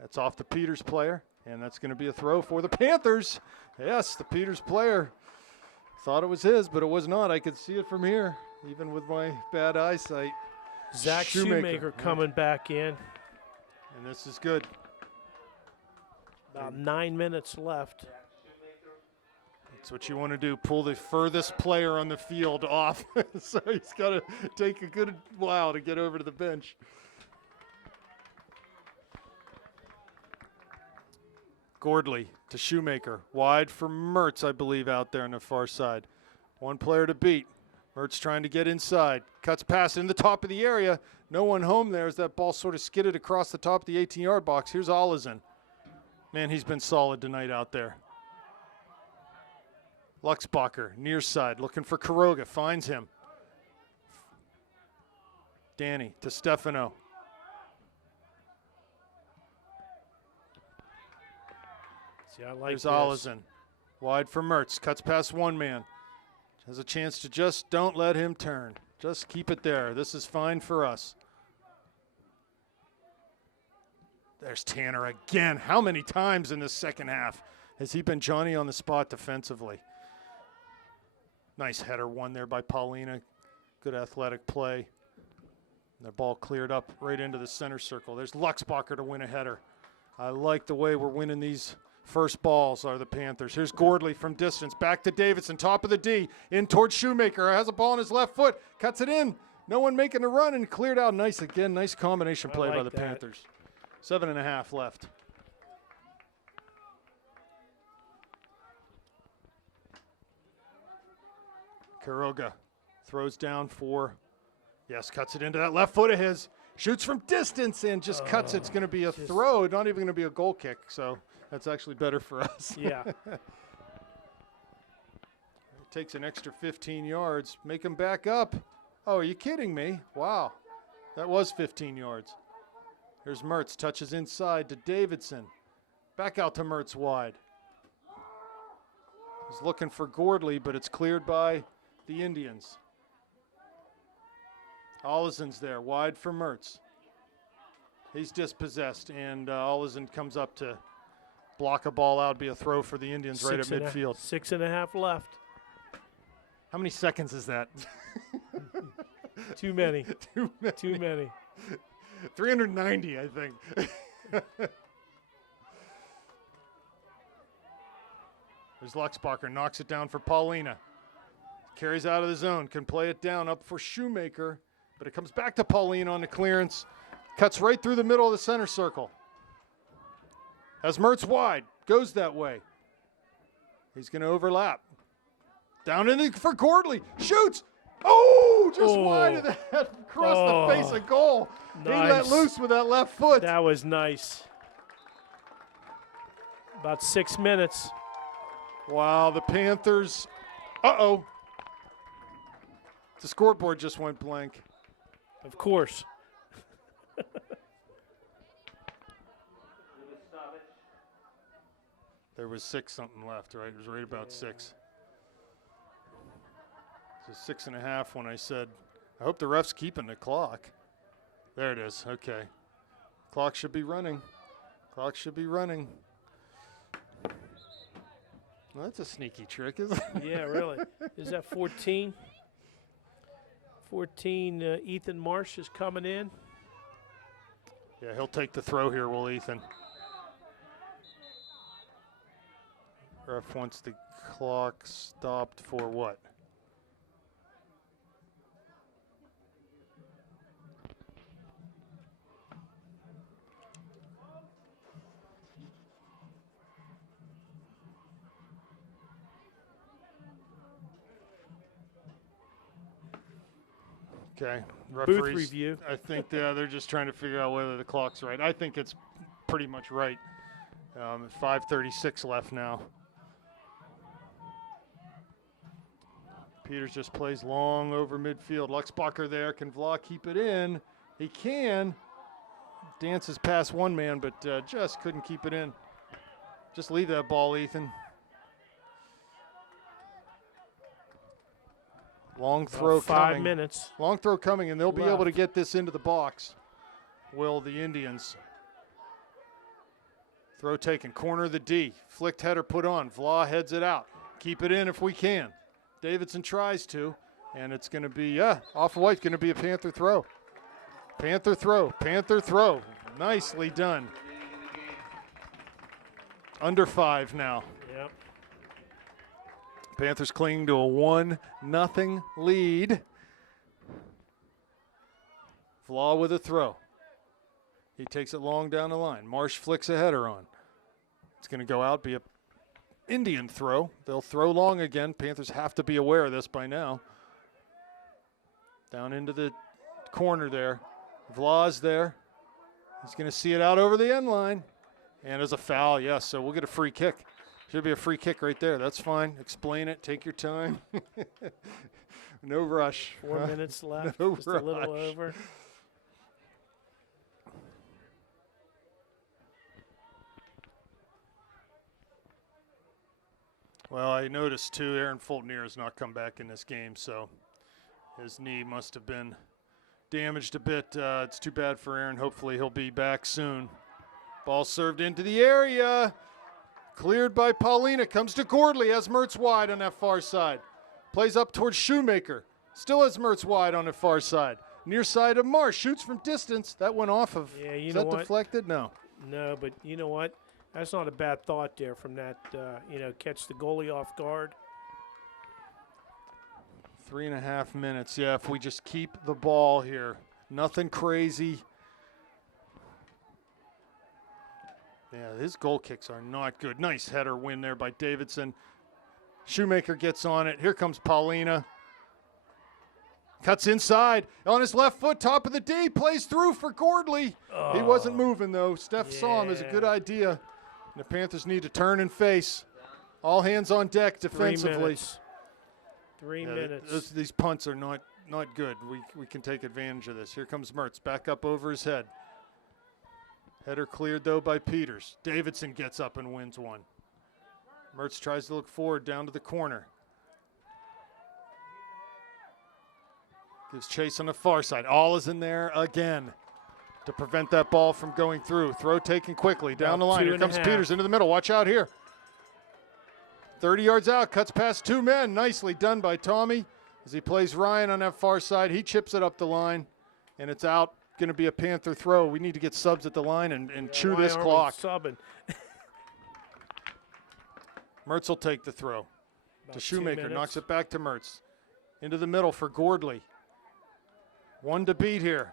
That's off the Peters player, and that's going to be a throw for the Panthers. Yes, the Peters player thought it was his, but it was not. I could see it from here, even with my bad eyesight. Zach Shoemaker coming back in. And this is good. About 9 minutes left. That's what you want to do, pull the furthest player on the field off. So he's got to take a good while to get over to the bench. Gordley to Shoemaker. Wide for Mertz, I believe, out there on the far side. One player to beat. Mertz trying to get inside. Cuts past in the top of the area. No one home there as that ball sort of skidded across the top of the 18-yard box. Here's Olison. Man, he's been solid tonight out there. Luxbacher, near side, looking for Kuroga. Finds him. Danny to Stefano. See, I like Here's this. Olison. Wide for Mertz. Cuts past one man. Has a chance to just don't let him turn. Just keep it there. This is fine for us. There's Tanner again. How many times in the second half has he been Johnny on the spot defensively? Nice header won there by Paulina. Good athletic play. And the ball cleared up right into the center circle. There's Luxbacher to win a header. I like the way we're winning these first balls, are the Panthers. Here's Gordley from distance. Back to Davidson, top of the D. In towards Shoemaker. Has a ball on his left foot. Cuts it in. No one making a run and cleared out. Nice again. Nice combination play by the Panthers. 7.5 left. Quiroga throws down for, yes, cuts it into that left foot of his. Shoots from distance and just cuts it. It's going to be a throw, not even going to be a goal kick. So that's actually better for us. Yeah. It takes an extra 15 yards. Make him back up. Oh, are you kidding me? Wow. That was 15 yards. Here's Mertz. Touches inside to Davidson. Back out to Mertz wide. He's looking for Gordley, but it's cleared by the Indians. Olisen's there, wide for Mertz. He's dispossessed, and Olisen comes up to block a ball out, be a throw for the Indians right at midfield. 6.5 left. How many seconds is that? Too many. Too many. Too many. 390, I think. There's Luxbacher, knocks it down for Paulina. Carries out of the zone, can play it down up for Shoemaker, but it comes back to Paulina on the clearance. Cuts right through the middle of the center circle. Has Mertz wide, goes that way. He's going to overlap. Down in for Gordley, shoots. Oh, just wide of the head, across the face of goal. Nice. He let loose with that left foot. That was nice. About 6 minutes. Wow, the Panthers. Uh-oh. The scoreboard just went blank. Of course. There was 6 something left, right? It was right about 6. So 6.5 when I said, I hope the ref's keeping the clock. There it is. Okay. Clock should be running. Clock should be running. Well, that's a sneaky trick, isn't it? Yeah, really. Is that 14? 14, Ethan Marsh is coming in. Yeah, he'll take the throw here, will Ethan. Ref wants the clock stopped for what? Okay, referees, Booth review. I think they're just trying to figure out whether the clock's right. I think it's pretty much right. 5:36 left now. Peters just plays long over midfield. Luxbacher there. Can Vla keep it in? He can. Dances past one man, but just couldn't keep it in. Just leave that ball, Ethan. Long throw coming. 5 minutes. Long throw coming, and they'll be able to Left. get this into the box. Will the Indians. Throw taken. Corner of the D. Flicked header put on. Vla heads it out. Keep it in if we can. Davidson tries to, and it's going to be, off-white's going to be a Panther throw. Panther throw. Panther throw. Nicely done. Under 5 now. Yep. Panthers clinging to a 1-0 lead. Vla with a throw. He takes it long down the line. Marsh flicks a header on. It's going to go out, be a Indian throw. They'll throw long again. Panthers have to be aware of this by now. Down into the corner there. Vla's there. He's going to see it out over the end line. And as a foul, yes, so we'll get a free kick. Should be a free kick right there. That's fine. Explain it. Take your time. No rush. 4 minutes left. No Just a little rush. over. Well, I noticed, too, Aaron Fultonier has not come back in this game, so his knee must have been damaged a bit. It's too bad for Aaron. Hopefully he'll be back soon. Ball served into the area. Cleared by Paulina. Comes to Gordley. Has Mertz wide on that far side. Plays up towards Shoemaker. Still has Mertz wide on the far side. Near side of Marsh. Shoots from distance. That went off of. Yeah, you is know that what? deflected? No. No, but you know what? That's not a bad thought there from that, catch the goalie off guard. 3.5 minutes. Yeah, if we just keep the ball here. Nothing crazy. Yeah, his goal kicks are not good. Nice header win there by Davidson. Shoemaker gets on it. Here comes Paulina. Cuts inside on his left foot, top of the D, plays through for Gordley. Oh. He wasn't moving, though. Steph saw him. It was a good Yeah. idea. And the Panthers need to turn and face. All hands on deck defensively. 3 Yeah, minutes. these punts are not good. We can take advantage of this. Here comes Mertz, back up over his head. Header cleared, though, by Peters. Davidson gets up and wins one. Mertz tries to look forward down to the corner. Gives chase on the far side. All is in there again to prevent that ball from going through. Throw taken quickly down the line. Here comes Peters into the middle. Watch out here. 30 yards out, cuts past two men. Nicely done by Tommy as he plays Ryan on that far side. He chips it up the line, and it's out. Going to be a Panther throw. We need to get subs at the line and chew this clock. Subbing? Mertz will take the throw. About To 2 Shoemaker, minutes. knocks it back to Mertz. Into the middle for Gordley. One to beat here.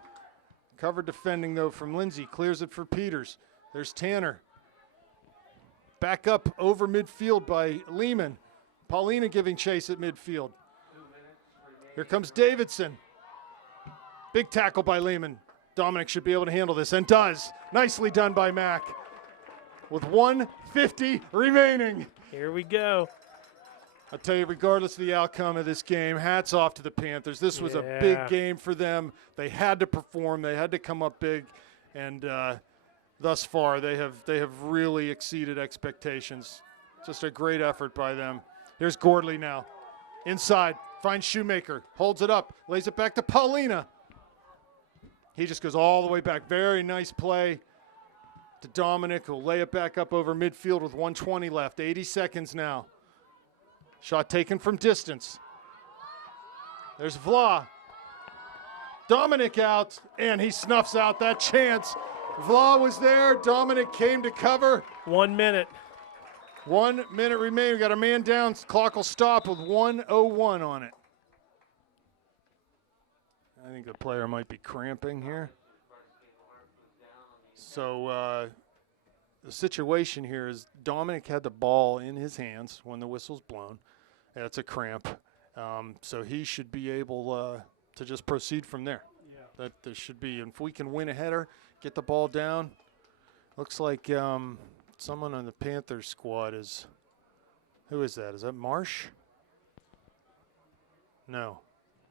Cover defending, though, from Lindsay. Clears it for Peters. There's Tanner. Back up over midfield by Lehman. Paulina giving chase at midfield. Here comes Davidson. Big tackle by Lehman. Dominic should be able to handle this, and does. Nicely done by Mack. With 1:50 remaining. Here we go. I'll tell you, regardless of the outcome of this game, hats off to the Panthers. This was a big game for them. They had to perform. They had to come up big, and thus far they have really exceeded expectations. Just a great effort by them. Here's Gordley now. Inside, finds Shoemaker, holds it up, lays it back to Paulina. He just goes all the way back. Very nice play to Dominic, who'll lay it back up over midfield with 1:20 left. 80 seconds now. Shot taken from distance. There's Vla. Dominic out, and he snuffs out that chance. Vla was there. Dominic came to cover. 1 minute. 1 minute remaining. We got a man down. Clock will stop with 1:01 on it. I think the player might be cramping here. So the situation here is Dominic had the ball in his hands when the whistle's blown. That's a cramp. So he should be able to just proceed from there. Yeah. That there should be. And if we can win a header, get the ball down. Looks like someone on the Panthers squad is. Who is that? Is that Marsh? No.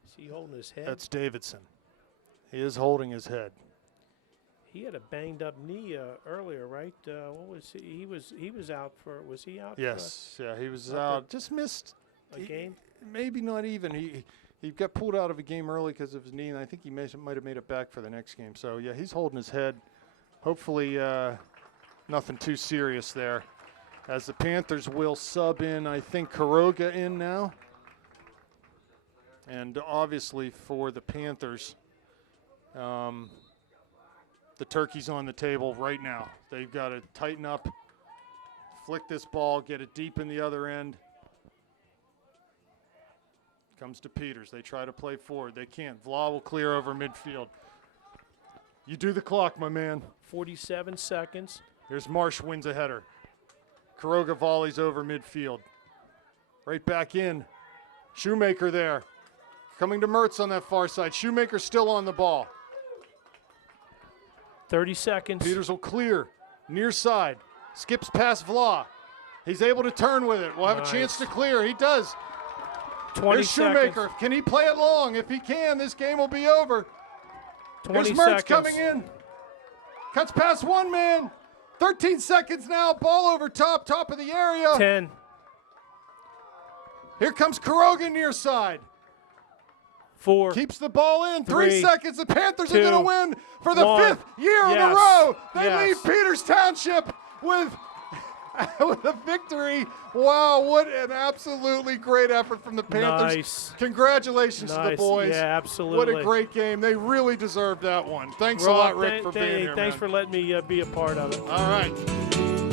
Is he holding his head? That's Davidson. He is holding his head. He had a banged up knee earlier, right? What was he? He was out for. Was he out? Yes. Yeah, he was Not out. Just missed For a game. Maybe not even. He got pulled out of a game early because of his knee, and I think he might have made it back for the next game. So, yeah, he's holding his head. Hopefully nothing too serious there. As the Panthers will sub in, I think, Kuroga in now. And obviously for the Panthers, the turkey's on the table right now. They've got to tighten up, flick this ball, get it deep in the other end. Comes to Peters. They try to play forward. They can't. Vla will clear over midfield. You do the clock, my man. 47 seconds. Here's Marsh, wins a header. Kuroga volleys over midfield. Right back in. Shoemaker there. Coming to Mertz on that far side. Shoemaker still on the ball. 30 seconds. Peters will clear. Near side. Skips past Vla. He's able to turn with it. We'll have a chance to clear. He does. 20 Here's Shoemaker. seconds. Can he play it long? If he can, this game will be over. 20 Here's Mertz seconds. coming in. Cuts past one man. 13 seconds now. Ball over top of the area. 10. Here comes Kuroga near side. 4. Keeps the ball in. 3 3, seconds. The Panthers 2, are going to win for the 1. 5th year in a Yes. row. They Yes. lead Peters Township with with a victory. Wow, what an absolutely great effort from the Panthers. Nice. Congratulations to the boys. Yeah, absolutely. What a great game. They really deserved that one. Thanks a lot, Rick, for being here, Thanks man. for letting me be a part of it. All right.